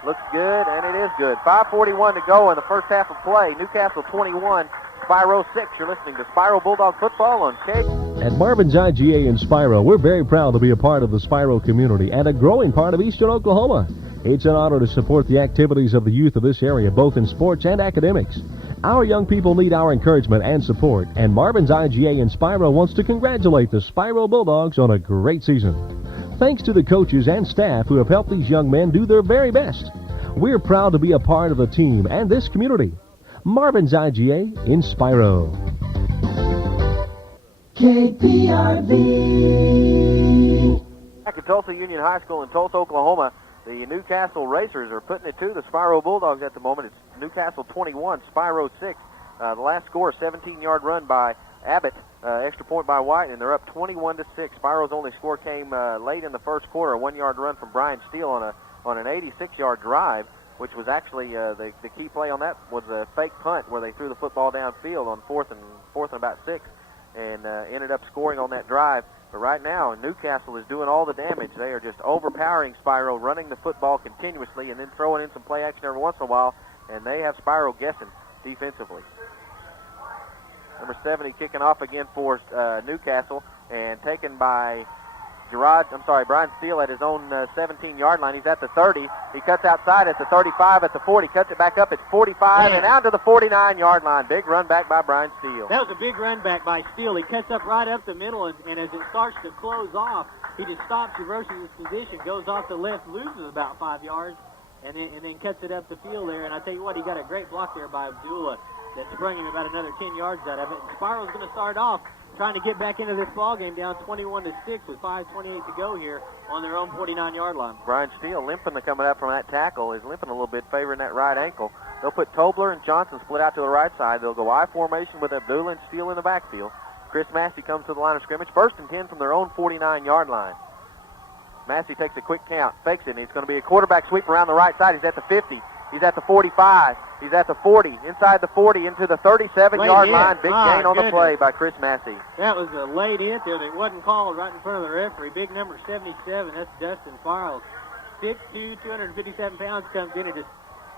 Looks good, and it is good. 5:41 to go in the first half of play. Newcastle 21, Spiro 6. You're listening to Spiro Bulldog Football on K. At Marvin's IGA in Spiro, we're very proud to be a part of the Spiro community and a growing part of Eastern Oklahoma. It's an honor to support the activities of the youth of this area, both in sports and academics. Our young people need our encouragement and support, and Marvin's IGA in Spiro wants to congratulate the Spiro Bulldogs on a great season. Thanks to the coaches and staff who have helped these young men do their very best. We're proud to be a part of the team and this community. Marvin's IGA in Spiro. KPRV. Back at Tulsa Union High School in Tulsa, Oklahoma, the Newcastle Racers are putting it to the Spiro Bulldogs at the moment. It's Newcastle 21, Spiro 6. The last score, 17-yard run by Abbott, extra point by White, and they're up 21-6. Spiro's only score came late in the first quarter, a 1-yard run from Brian Steele on an 86-yard drive, which was actually the key play on that was a fake punt where they threw the football downfield on fourth and about 6, and ended up scoring on that drive. But right now, Newcastle is doing all the damage. They are just overpowering Spiro, running the football continuously, and then throwing in some play action every once in a while, and they have Spiro guessing defensively. Number 70 kicking off again for Newcastle, and taken by Brian Steele at his own 17-yard line. He's at the 30. He cuts outside at the 35, at the 40, cuts it back up at 45, and out to the 49-yard line. Big run back by Brian Steele. That was a big run back by Steele. He cuts up right up the middle, and as it starts to close off, he just stops, reverses his position, goes off the left, loses about 5 yards, and then cuts it up the field there. And I tell you what, he got a great block there by Abdullah that sprung him about another 10 yards out of it. And Spiro's going to start off trying to get back into this ball game, down 21-6 with 5:28 to go here on their own 49-yard line. Brian Steele limping coming up from that tackle. Is limping a little bit, favoring that right ankle. They'll put Tobler and Johnson split out to the right side. They'll go I formation with Abdullah and Steele in the backfield. Chris Massey comes to the line of scrimmage. 1st and 10 from their own 49-yard line. Massey takes a quick count, fakes it, and it's going to be a quarterback sweep around the right side. He's at the 50. He's at the 45. He's at the 40. Inside the 40 into the 37-yard line. Big gain on the play by Chris Massey. That was a late hit there that wasn't called right in front of the referee. Big number 77. That's Dustin Farrell. 6'2", 257 pounds, comes in and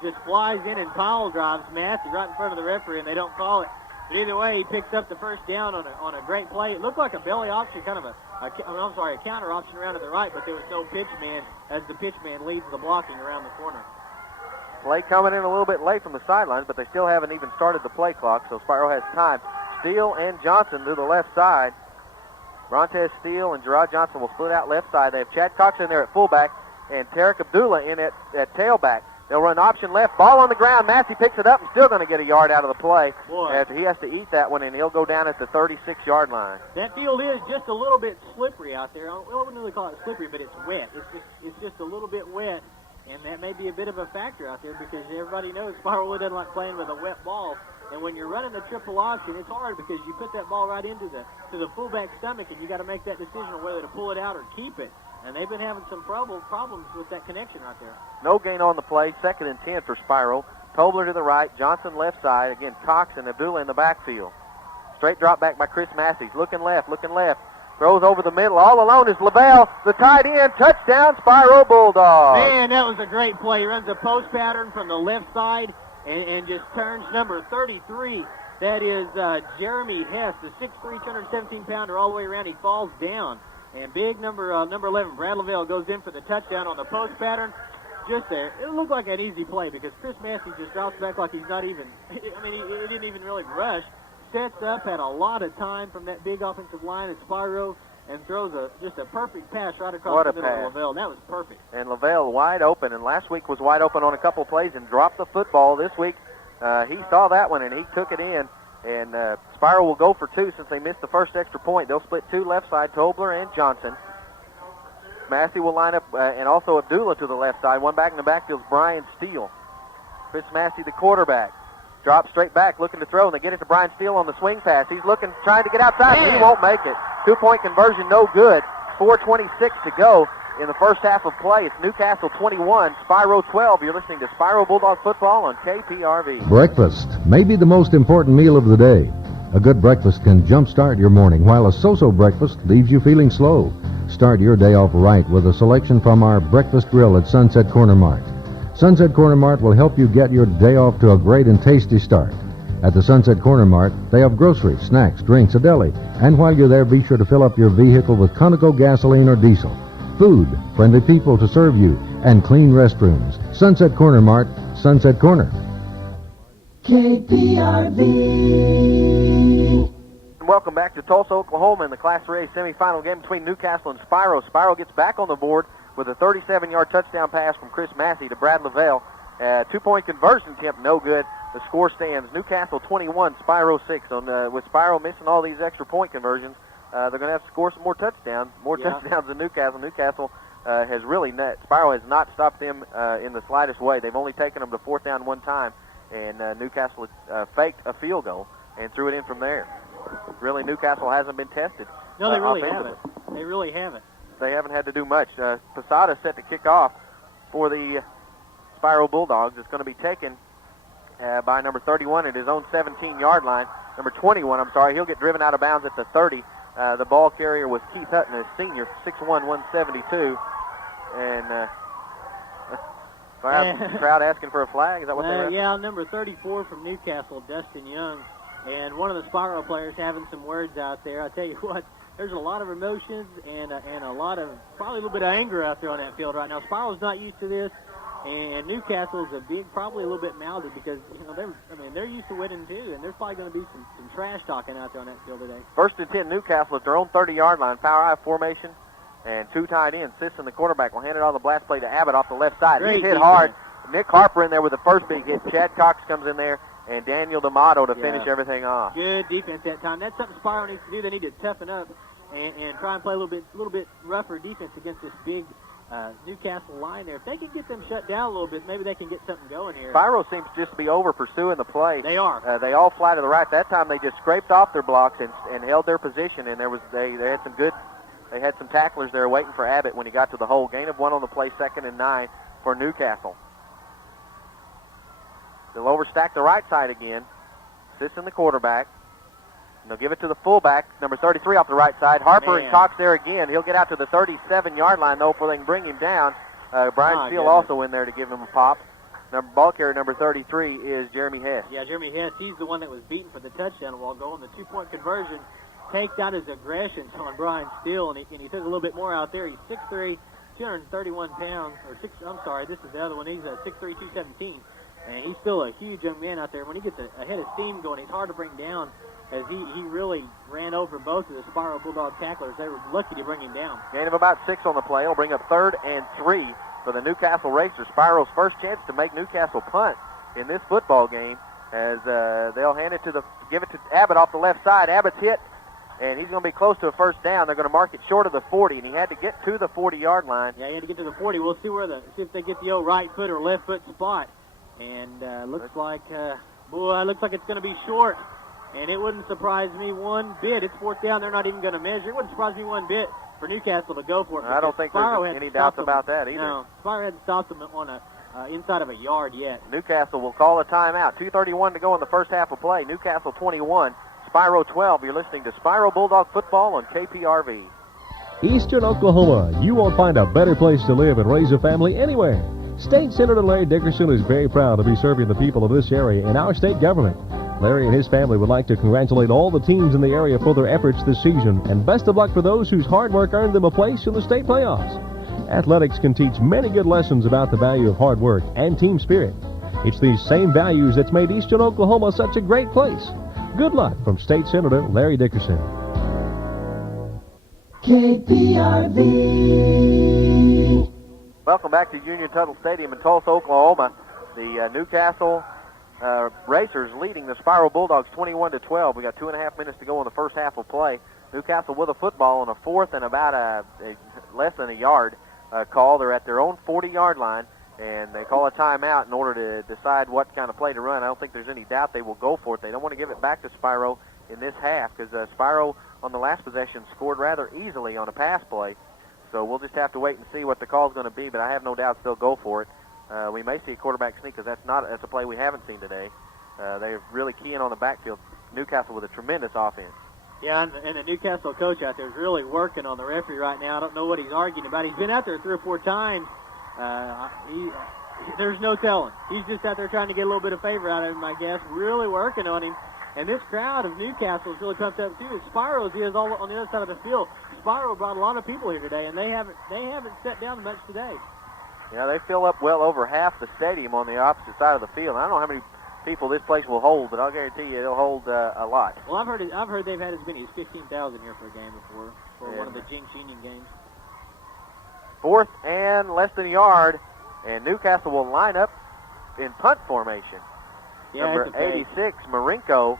just flies in and pile drives Massey right in front of the referee, and they don't call it. But either way, he picks up the first down on a great play. It looked like a belly option, kind of a counter option around to the right, but there was no pitch man as the pitch man leads the blocking around the corner. Play coming in a little bit late from the sidelines, but they still haven't even started the play clock, so Spiro has time. Steele and Johnson to the left side. Brontez Steele and Gerard Johnson will split out left side. They have Chad Cox in there at fullback and Tarek Abdullah in at tailback. They'll run option left. Ball on the ground. Massey picks it up and still going to get a yard out of the play. As he has to eat that one, and he'll go down at the 36-yard line. That field is just a little bit slippery out there. I wouldn't really call it slippery, but it's wet. It's just a little bit wet, and that may be a bit of a factor out there because everybody knows Spiro really doesn't like playing with a wet ball. And when you're running the triple option, it's hard because you put that ball right into the fullback's stomach, and you got to make that decision on whether to pull it out or keep it. And they've been having some problems with that connection right there. No gain on the play. 2nd and 10 for Spiro. Tobler to the right. Johnson left side. Again, Cox and Abdullah in the backfield. Straight drop back by Chris Massey. Looking left. Throws over the middle. All alone is Lavelle, the tight end. Touchdown, Spiro Bulldogs. Man, that was a great play. He runs a post pattern from the left side and just turns number 33. That is Jeremy Hess, the 6'3", 217-pounder all the way around. He falls down. And big number 11, Brad Lavelle, goes in for the touchdown on the post pattern. It looked like an easy play because Chris Massey just drops back like he's not even, he didn't even really rush. Sets up, had a lot of time from that big offensive line at Spiro, and throws just a perfect pass right across the middle of Lavelle. That was perfect. And Lavelle wide open, and last week was wide open on a couple of plays and dropped the football. This week he saw that one and he took it in. And Spiro will go for 2 since they missed the first extra point. They'll split 2 left side, Tobler and Johnson. Massey will line up, and also Abdullah to the left side. One back in the backfield is Brian Steele. Chris Massey, the quarterback. Drops straight back, looking to throw, and they get it to Brian Steele on the swing pass. He's trying to get outside, and he won't make it. 2-point conversion, no good. 4:26 to go in the first half of play. It's Newcastle 21, Spiro 12. You're listening to Spiro Bulldog Football on KPRV. Breakfast may be the most important meal of the day. A good breakfast can jumpstart your morning, while a so-so breakfast leaves you feeling slow. Start your day off right with a selection from our breakfast grill at Sunset Corner Mart. Sunset Corner Mart will help you get your day off to a great and tasty start. At the Sunset Corner Mart, they have groceries, snacks, drinks, a deli, and while you're there, be sure to fill up your vehicle with Conoco gasoline or diesel. Food, friendly people to serve you, and clean restrooms. Sunset Corner Mart, Sunset Corner. KPRV. Welcome back to Tulsa, Oklahoma in the Class 3A semifinal game between Newcastle and Spiro. Spiro gets back on the board with a 37-yard touchdown pass from Chris Massey to Brad Lavelle. 2-point conversion attempt, no good. The score stands Newcastle 21, Spiro 6. With Spiro missing all these extra point conversions, they're going to have to score some more touchdowns. Touchdowns than Newcastle. Newcastle has really Spiro has not stopped them in the slightest way. They've only taken them to 4th down one time, and Newcastle faked a field goal and threw it in from there. Really, Newcastle hasn't been tested. No, they really haven't. They really haven't. They haven't had to do much. Posada set to kick off for the Spiro Bulldogs. It's going to be taken by number 31 at his own 17-yard line. Number 21, he'll get driven out of bounds at the 30. The ball carrier was Keith Hutton, a senior, 6'1", 172. And crowd asking for a flag. Is that what they're Yeah, number 34 from Newcastle, Dustin Young. And one of the Spiro players having some words out there. I tell you what, there's a lot of emotions and a lot of, probably a little bit of anger out there on that field right now. Spiro's not used to this, and Newcastle's probably a little bit mouthy because, they're used to winning too, and there's probably going to be some trash talking out there on that field today. 1st and 10, Newcastle at their own 30-yard line, power I formation, and 2 tight ends. Sisson, the quarterback, will hand it on the blast play to Abbott off the left side. He's hit hard. Nick Harper in there with the first big hit. Chad Cox comes in there, and Daniel D'Amato to finish everything off. Good defense that time. That's something Spiro needs to do. They need to toughen up and try and play a little bit rougher defense against this big Newcastle line there. If they can get them shut down a little bit, maybe they can get something going here. Spiro seems just to be over pursuing the play. They are. They all fly to the right. That time they just scraped off their blocks and held their position, and they had some tacklers there waiting for Abbott when he got to the hole. Gain of 1 on the play, 2nd and 9 for Newcastle. They'll overstack the right side again. Sisson, the quarterback. And they'll give it to the fullback, number 33 off the right side. Harper and Cox there again. He'll get out to the 37-yard line, though, before they can bring him down. Brian Steele also in there to give him a pop. Ball carrier number 33 is Jeremy Hess. Yeah, Jeremy Hess, he's the one that was beaten for the touchdown while going. The 2-point conversion takes out his aggression on Brian Steele, and he took a little bit more out there. He's 6'3", 231 pounds. This is the other one. He's 6'3", 217. And he's still a huge young man out there. When he gets a head of steam going, he's hard to bring down, as he really ran over both of the Spiro Bulldog tacklers. They were lucky to bring him down. Gain of about 6 on the play. It'll bring up 3rd and 3 for the Newcastle Racers. Spiro's first chance to make Newcastle punt in this football game, as they'll give it to Abbott off the left side. Abbott's hit, and he's going to be close to a first down. They're going to mark it short of the 40, and he had to get to the 40-yard line. Yeah, he had to get to the 40. We'll see if they get the old right foot or left foot spot. And looks like it's going to be short. And it wouldn't surprise me one bit. It's 4th down. They're not even going to measure. It wouldn't surprise me one bit for Newcastle to go for it. I don't think there's any doubts about that either. No, Spiro hadn't stopped them on inside of a yard yet. Newcastle will call a timeout. 2:31 to go in the first half of play. Newcastle 21, Spiro 12. You're listening to Spiro Bulldog Football on KPRV. Eastern Oklahoma, you won't find a better place to live and raise a family anywhere. State Senator Larry Dickerson is very proud to be serving the people of this area in our state government. Larry and his family would like to congratulate all the teams in the area for their efforts this season, and best of luck for those whose hard work earned them a place in the state playoffs. Athletics can teach many good lessons about the value of hard work and team spirit. It's these same values that's made Eastern Oklahoma such a great place. Good luck from State Senator Larry Dickerson. KPRV. Welcome back to Union Tuttle Stadium in Tulsa, Oklahoma. The Newcastle Racers leading the Spiro Bulldogs 21-12. We got 2.5 minutes to go in the first half of play. Newcastle with a football on a 4th and about less than a yard call. They're at their own 40-yard line, and they call a timeout in order to decide what kind of play to run. I don't think there's any doubt they will go for it. They don't want to give it back to Spiro in this half, because Spiro on the last possession scored rather easily on a pass play. So we'll just have to wait and see what the call's going to be, but I have no doubt they'll go for it. We may see a quarterback sneak, because that's a play we haven't seen today. They're really keying on the backfield. Newcastle with a tremendous offense. Yeah, and the Newcastle coach out there is really working on the referee right now. I don't know what he's arguing about. He's been out there 3 or 4 times. There's no telling. He's just out there trying to get a little bit of favor out of him, I guess, really working on him. And this crowd of Newcastle is really pumped up, too. Spiro's is all on the other side of the field. Spiro brought a lot of people here today, and they haven't sat down much today. Yeah, they fill up well over half the stadium on the opposite side of the field. I don't know how many people this place will hold, but I'll guarantee you it'll hold a lot. Well, I've heard they've had as many as 15,000 here for a game before, for one of the Jinx Union games. 4th and less than a yard, and Newcastle will line up in punt formation. Yeah, number 86, Marinko,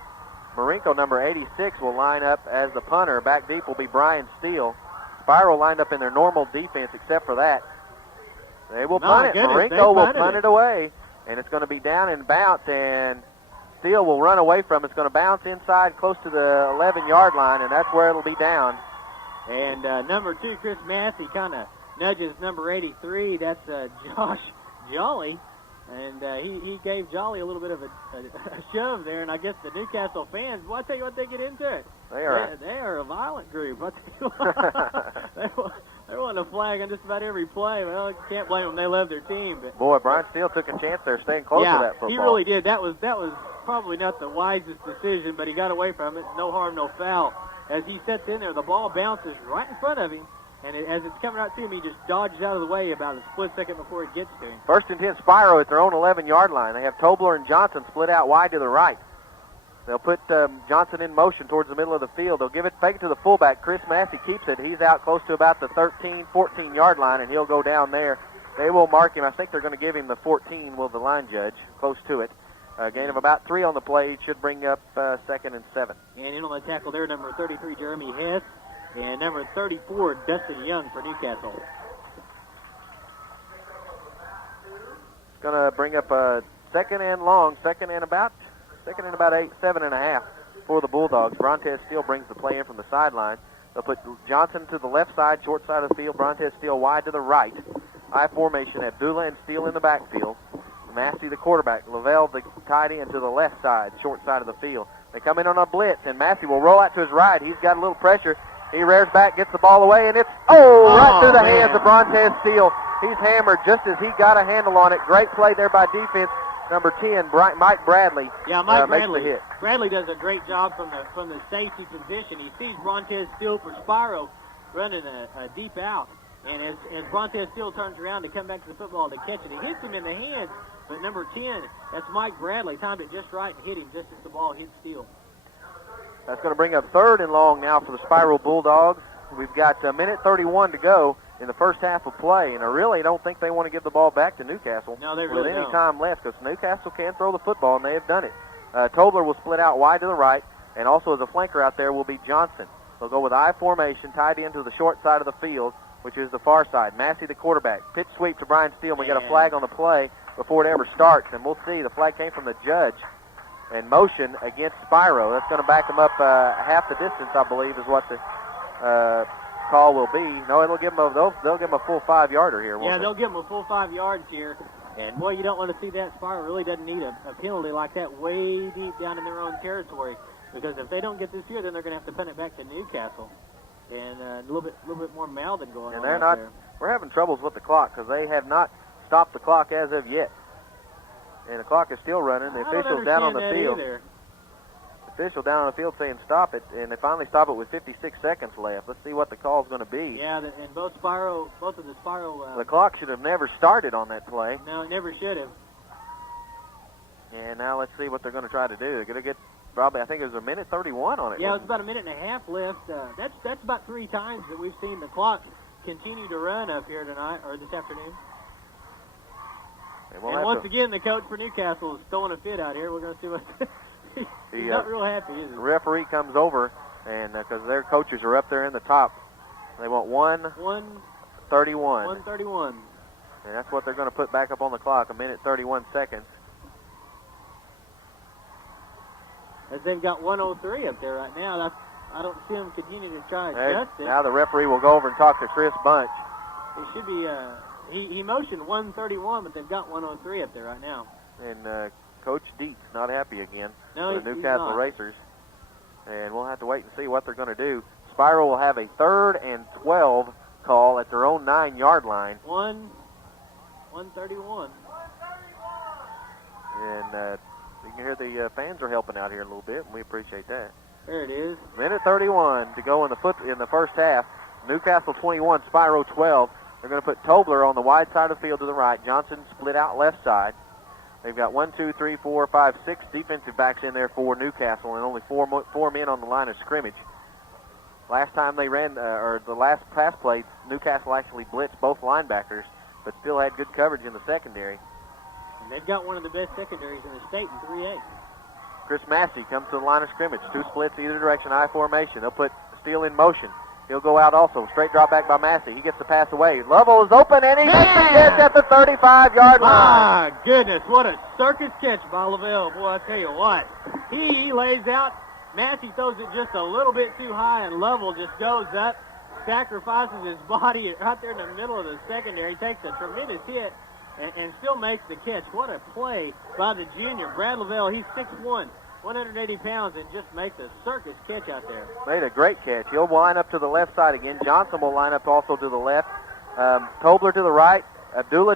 number 86, will line up as the punter. Back deep will be Brian Steele. Spiro lined up in their normal defense, except for that. They will punt it. Marinko will punt it away, and it's going to be down and bounce, and Steele will run away from it. It's going to bounce inside close to the 11-yard line, and that's where it'll be down. And number 2, Chris Massey, kind of nudges number 83. That's Josh Jolly. And he gave Jolly a little bit of a shove there, and I guess the Newcastle fans, well, I tell you what, they get into it. They are a violent group. They want a flag on just about every play. Well, you can't blame them. They love their team. But boy, Brian Steele took a chance there, staying close to that football. He really did. That was probably not the wisest decision, but he got away from it. No harm, no foul. As he sets in there, the ball bounces right in front of him. And as it's coming out to him, he just dodges out of the way about a split second before it gets to him. 1st and 10, Spiro at their own 11-yard line. They have Tobler and Johnson split out wide to the right. They'll put Johnson in motion towards the middle of the field. They'll fake it to the fullback. Chris Massey keeps it. He's out close to about the 13, 14-yard line, and he'll go down there. They will mark him. I think they're going to give him the 14, will the line judge, close to it. A gain of about 3 on the play. Should bring up 2nd and 7. And in on the tackle there, number 33, Jeremy Hess. And number 34, Dustin Young for Newcastle. It's going to bring up a 2nd and long, 2nd and about 8, 7.5 for the Bulldogs. Brontez Steele brings the play in from the sideline. They'll put Johnson to the left side, short side of the field. Brontez Steele wide to the right. High formation at Bula and Steele in the backfield. Massey, the quarterback. Lavelle, the tight end, to the left side, short side of the field. They come in on a blitz, and Massey will roll out to his right. He's got a little pressure. He rears back, gets the ball away, and it's, right through the hands of Brontez Steele. He's hammered just as he got a handle on it. Great play there by defense. Number 10, Mike Bradley. Yeah, Mike makes Bradley. the hit. Bradley does a great job from the safety position. He sees Brontez Steele for Spiro running a deep out. And as Brontez Steele turns around to come back to the football to catch it, he hits him in the hands. But number 10, that's Mike Bradley, timed it just right and hit him just as the ball hit Steele. That's going to bring up 3rd and long now for the Spiro Bulldogs. We've got a minute 31 to go in the first half of play, and I really don't think they want to give the ball back to Newcastle No, they really with any don't. time left, because Newcastle can throw the football, and they have done it. Tobler will split out wide to the right, and also as a flanker out there will be Johnson. They'll go with I formation, tied into the short side of the field, which is the far side. Massey, the quarterback. Pitch sweep to Brian Steele, and we got a flag on the play before it ever starts, and we'll see. The flag came from the judge. And motion against Spiro. That's going to back them up half the distance, I believe, is what the call will be. No, they'll give them a full 5-yarder here. Yeah, they'll give them a full 5 yards here. And, boy, you don't want to see that. Spiro really doesn't need a penalty like that way deep down in their own territory. Because if they don't get this here, then they're going to have to punt it back to Newcastle. And a little bit more mouthing going on out there. We're having troubles with the clock because they have not stopped the clock as of yet. And the clock is still running. The official's down on the field. Either. The official down on the field saying stop it, and they finally stop it with 56 seconds left. Let's see what the call's going to be. Yeah, and both of the Spiro... the clock should have never started on that play. No, it never should have. And now let's see what they're going to try to do. They're going to get probably, I think it was a minute 31 on it. Yeah, it was about a minute and a half left. That's about 3 times that we've seen the clock continue to run up here tonight, or this afternoon. And once again, the coach for Newcastle is throwing a fit out here. We're going to see what... He's not real happy, is he? The referee comes over, and because their coaches are up there in the top, they want 1:31. 1:31. And that's what they're going to put back up on the clock, a minute 31 seconds. As they've got 1:03 up there right now. I don't see them continuing to try to adjust it. Now the referee will go over and talk to Chris Bunch. It should be... He motioned 1:31, but they've got 1:03 up there right now. And Coach Dietz not happy again no, for the Newcastle Racers. And we'll have to wait and see what they're going to do. Spiro will have a 3rd and 12 call at their own 9-yard line. 1:31. And you can hear the fans are helping out here a little bit, and we appreciate that. There it is. Minute 31 to go in the first half. Newcastle 21, Spiro 12. They're going to put Tobler on the wide side of the field to the right. Johnson split out left side. They've got 1, 2, 3, 4, 5, 6 defensive backs in there for Newcastle, and only four men on the line of scrimmage. Last time they ran, or the last pass play, Newcastle actually blitzed both linebackers, but still had good coverage in the secondary. And they've got one of the best secondaries in the state in 3A. Chris Massey comes to the line of scrimmage. 2 splits either direction, I formation. They'll put Steele in motion. He'll go out also. Straight drop back by Massey. He gets the pass away. Lovell is open, and he makes the catch at the 35-yard line. My goodness, what a circus catch by Lavelle. Boy, I tell you what. He lays out. Massey throws it just a little bit too high, and Lovell just goes up, sacrifices his body right there in the middle of the secondary, takes a tremendous hit, and still makes the catch. What a play by the junior. Brad Lavelle, he's 6'1", 180 pounds, and just makes a circus catch out there. Made a great catch. He'll line up to the left side again. Johnson will line up also to the left. Tobler to the right. Abdullah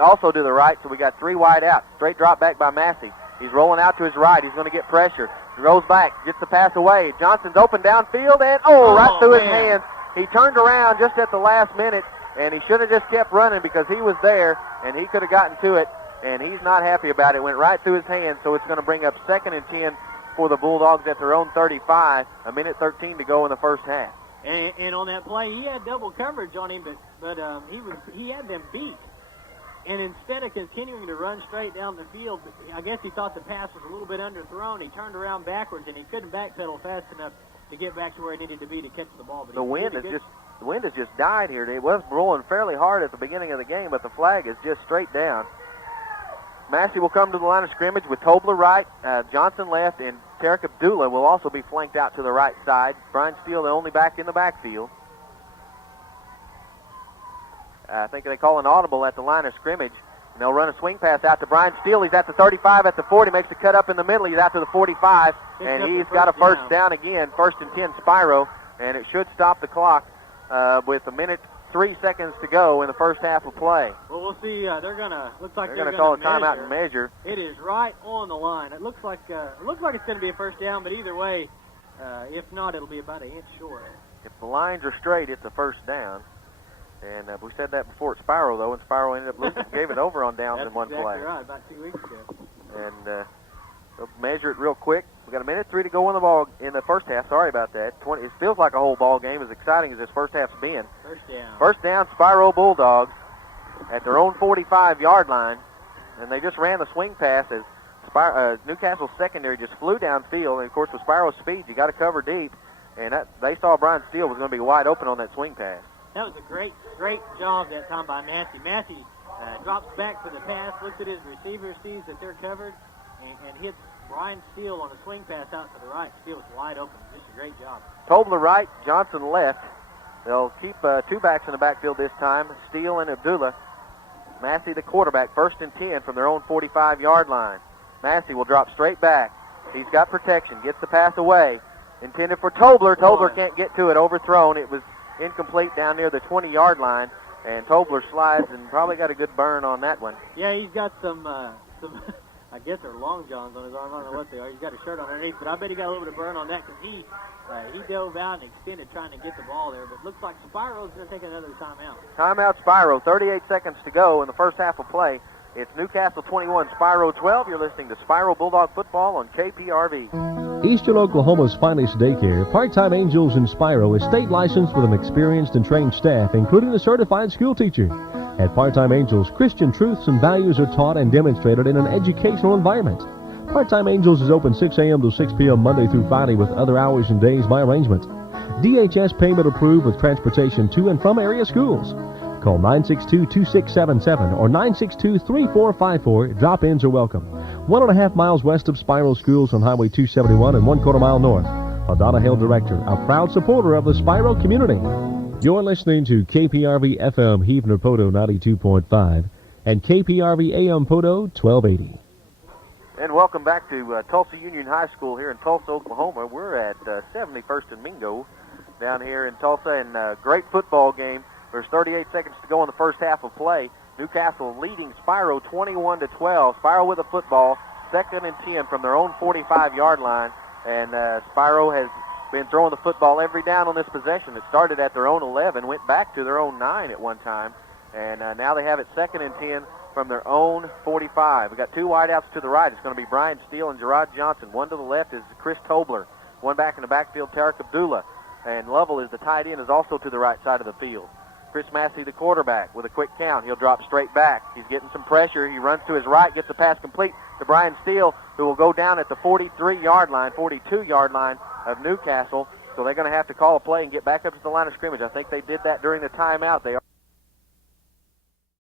also to the right. So we got 3 wide out. Straight drop back by Massey. He's rolling out to his right. He's going to get pressure. Rolls back. Gets the pass away. Johnson's open downfield, and right through his hands. He turned around just at the last minute, and he should have just kept running because he was there, and he could have gotten to it. And he's not happy about it. Went right through his hands, so it's going to bring up 2nd and 10 for the Bulldogs at their own 35. A minute 13 to go in the first half. And on that play, he had double coverage on him, but he had them beat. And instead of continuing to run straight down the field, I guess he thought the pass was a little bit underthrown. He turned around backwards, and he couldn't backpedal fast enough to get back to where he needed to be to catch the ball. But the wind has just died here. It was rolling fairly hard at the beginning of the game, but the flag is just straight down. Massey will come to the line of scrimmage with Tobler right, Johnson left, and Tarek Abdullah will also be flanked out to the right side. Brian Steele, the only back in the backfield. I think they call an audible at the line of scrimmage. And they'll run a swing pass out to Brian Steele. He's at the 35, at the 40, makes the cut up in the middle. He's out to the 45, and he's got a first down again. 1st and 10, Spiro, and it should stop the clock with a minute 3 seconds to go in the first half of play. Well, we'll see. They're gonna They're going to call a timeout and measure. It is right on the line. It looks like it's going to be a first down, but either way, if not, it'll be about an inch short. If the lines are straight, it's a first down. And we said that before at Spiro, though, and Spiro ended up losing. Gave it over on downs in one That's play. exactly right, about 2 weeks ago. And they'll measure it real quick. We got a minute 3 to go in the first half. Sorry about that. It feels like a whole ball game, as exciting as this first half's been. First down. First down, Spiro Bulldogs at their own 45-yard line, and they just ran the swing pass as Newcastle secondary just flew downfield. And of course, with Spiro's speed, you got to cover deep, and they saw Brian Steele was going to be wide open on that swing pass. That was a great job that time by Massey. Massey drops back for the pass, looks at his receiver, sees that they're covered, and hits Brian Steele on a swing pass out to the right. Steele's wide open. Just a great job. Tobler right, Johnson left. They'll keep 2 backs in the backfield this time, Steele and Abdullah. Massey, the quarterback, 1st and 10 from their own 45-yard line. Massey will drop straight back. He's got protection, gets the pass away. Intended for Tobler. Tobler can't get to it, overthrown. It was incomplete down near the 20-yard line, and Tobler slides and probably got a good burn on that one. Yeah, he's got some I guess they're long johns on his arm. I don't know what they are. He's got a shirt on underneath, but I bet he got a little bit of burn on that because he dove out and extended trying to get the ball there. But it looks like Spiro's going to take another timeout. Timeout, Spiro. 38 seconds to go in the first half of play. It's Newcastle 21, Spiro 12. You're listening to Spiro Bulldog Football on KPRV. Eastern Oklahoma's finest daycare, Part-Time Angels in Spiro, is state licensed with an experienced and trained staff, including a certified school teacher. At Part-Time Angels, Christian truths and values are taught and demonstrated in an educational environment. Part-Time Angels is open 6 a.m. to 6 p.m. Monday through Friday with other hours and days by arrangement. DHS payment approved with transportation to and from area schools. Call 962-2677 or 962-3454. Drop-ins are welcome. 1.5 miles west of Spiro Schools on Highway 271 and 1/4 mile north. Adonna Hale Director, a proud supporter of the Spiro community. You're listening to KPRV FM Heavener Podo 92.5 and KPRV AM Podo 1280. And welcome back to Tulsa Union High School here in Tulsa, Oklahoma. We're at 71st and Mingo down here in Tulsa, and great football game. There's 38 seconds to go in the first half of play. Newcastle leading Spiro 21-12. Spiro with a football, 2nd and 10 from their own 45-yard line, and Spiro has been throwing the football every down on this possession. It started at their own 11, went back to their own 9 at one time, and now they have it 2nd and 10 from their own 45. We got 2 wideouts to the right. It's going to be Brian Steele and Gerard Johnson. One to the left is Chris Tobler. One back in the backfield, Tarek Abdullah. And Lovell is the tight end, is also to the right side of the field. Chris Massey, the quarterback, with a quick count. He'll drop straight back. He's getting some pressure. He runs to his right, gets the pass complete to Brian Steele, who will go down at the 43-yard line, 42-yard line of Newcastle. So they're going to have to call a play and get back up to the line of scrimmage. I think they did that during the timeout. They